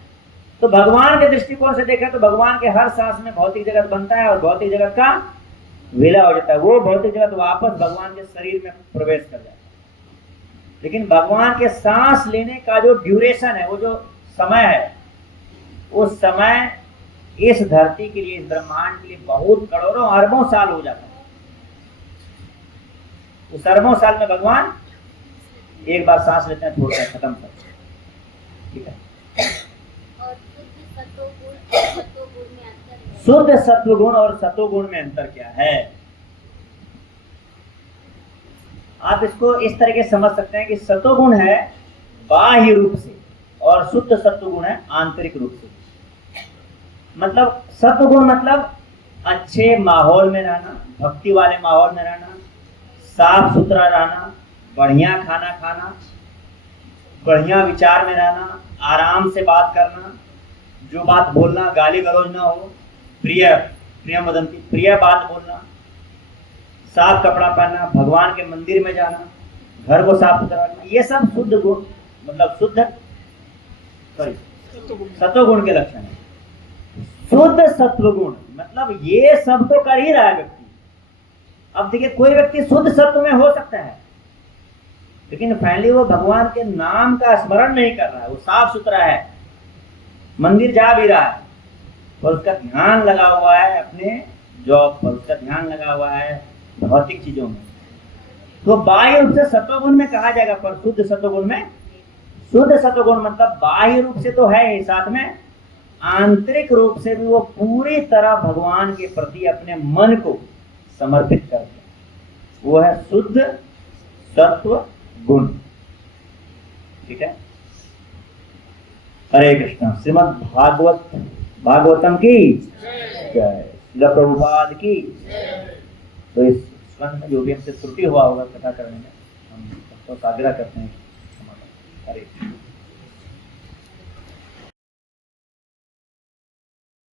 तो भगवान के दृष्टिकोण से देखें तो भगवान के हर सांस में भौतिक जगत बनता है और भौतिक जगत का विलय हो जाता है। वो भौतिक जगत वापस भगवान के शरीर में प्रवेश कर जाता है। लेकिन भगवान के सांस लेने का जो ड्यूरेशन है, वो जो समय है, उस समय इस धरती के लिए, इस ब्रह्मांड के लिए बहुत करोड़ों अरबों साल हो जाता है। उस अरबों साल में भगवान एक बार सांस लेते हैं, छोड़ते हैं, खत्म करते हैं। ठीक है। शुद्ध सत्वगुण और सतोगुण में अंतर क्या है? आप इसको इस तरीके से समझ सकते हैं कि सतोगुण है बाह्य रूप से और शुद्ध सत्वगुण है आंतरिक रूप से। मतलब सत्वगुण मतलब अच्छे माहौल में रहना, भक्ति वाले माहौल में रहना, साफ सुथरा रहना, बढ़िया खाना खाना, बढ़िया विचार में रहना, आराम से बात करना, जो बात बोलना गाली गलौज ना हो, प्रिय वदंती, प्रिय बात बोलना, साफ कपड़ा पहनना, भगवान के मंदिर में जाना, घर को साफ सुथरा रखना, ये सब शुद्ध गुण मतलब शुद्ध सत्वगुण के लक्षण है। शुद्ध सत्वगुण मतलब ये सब तो कर ही रहा है व्यक्ति। अब देखिए, कोई व्यक्ति शुद्ध सत्व में हो सकता है, लेकिन फाइनली वो भगवान के नाम का स्मरण नहीं कर रहा है। वो साफ सुथरा है, मंदिर जा भी रहा है, पर उसका ध्यान लगा हुआ है अपने जॉब पर, उसका ध्यान लगा हुआ है भौतिक चीजों में। तो बाह्य रूप से सत्वगुण में कहा जाएगा, पर शुद्ध सत्वगुण में, शुद्ध सत्वगुण मतलब बाह्य रूप से तो है ही, साथ में आंतरिक रूप से भी वो पूरी तरह भगवान के प्रति अपने मन को समर्पित करते हैं। वो है शुद्ध सत्व गुण। ठीक है। हरे कृष्ण। श्रीमद् भागवतम की जय, श्रील प्रभुपाद की। तो इस स्कंध में जो भी हमसे त्रुटि हुआ होगा कथा करने में, हम सबको आग्रह करते हैं। हरे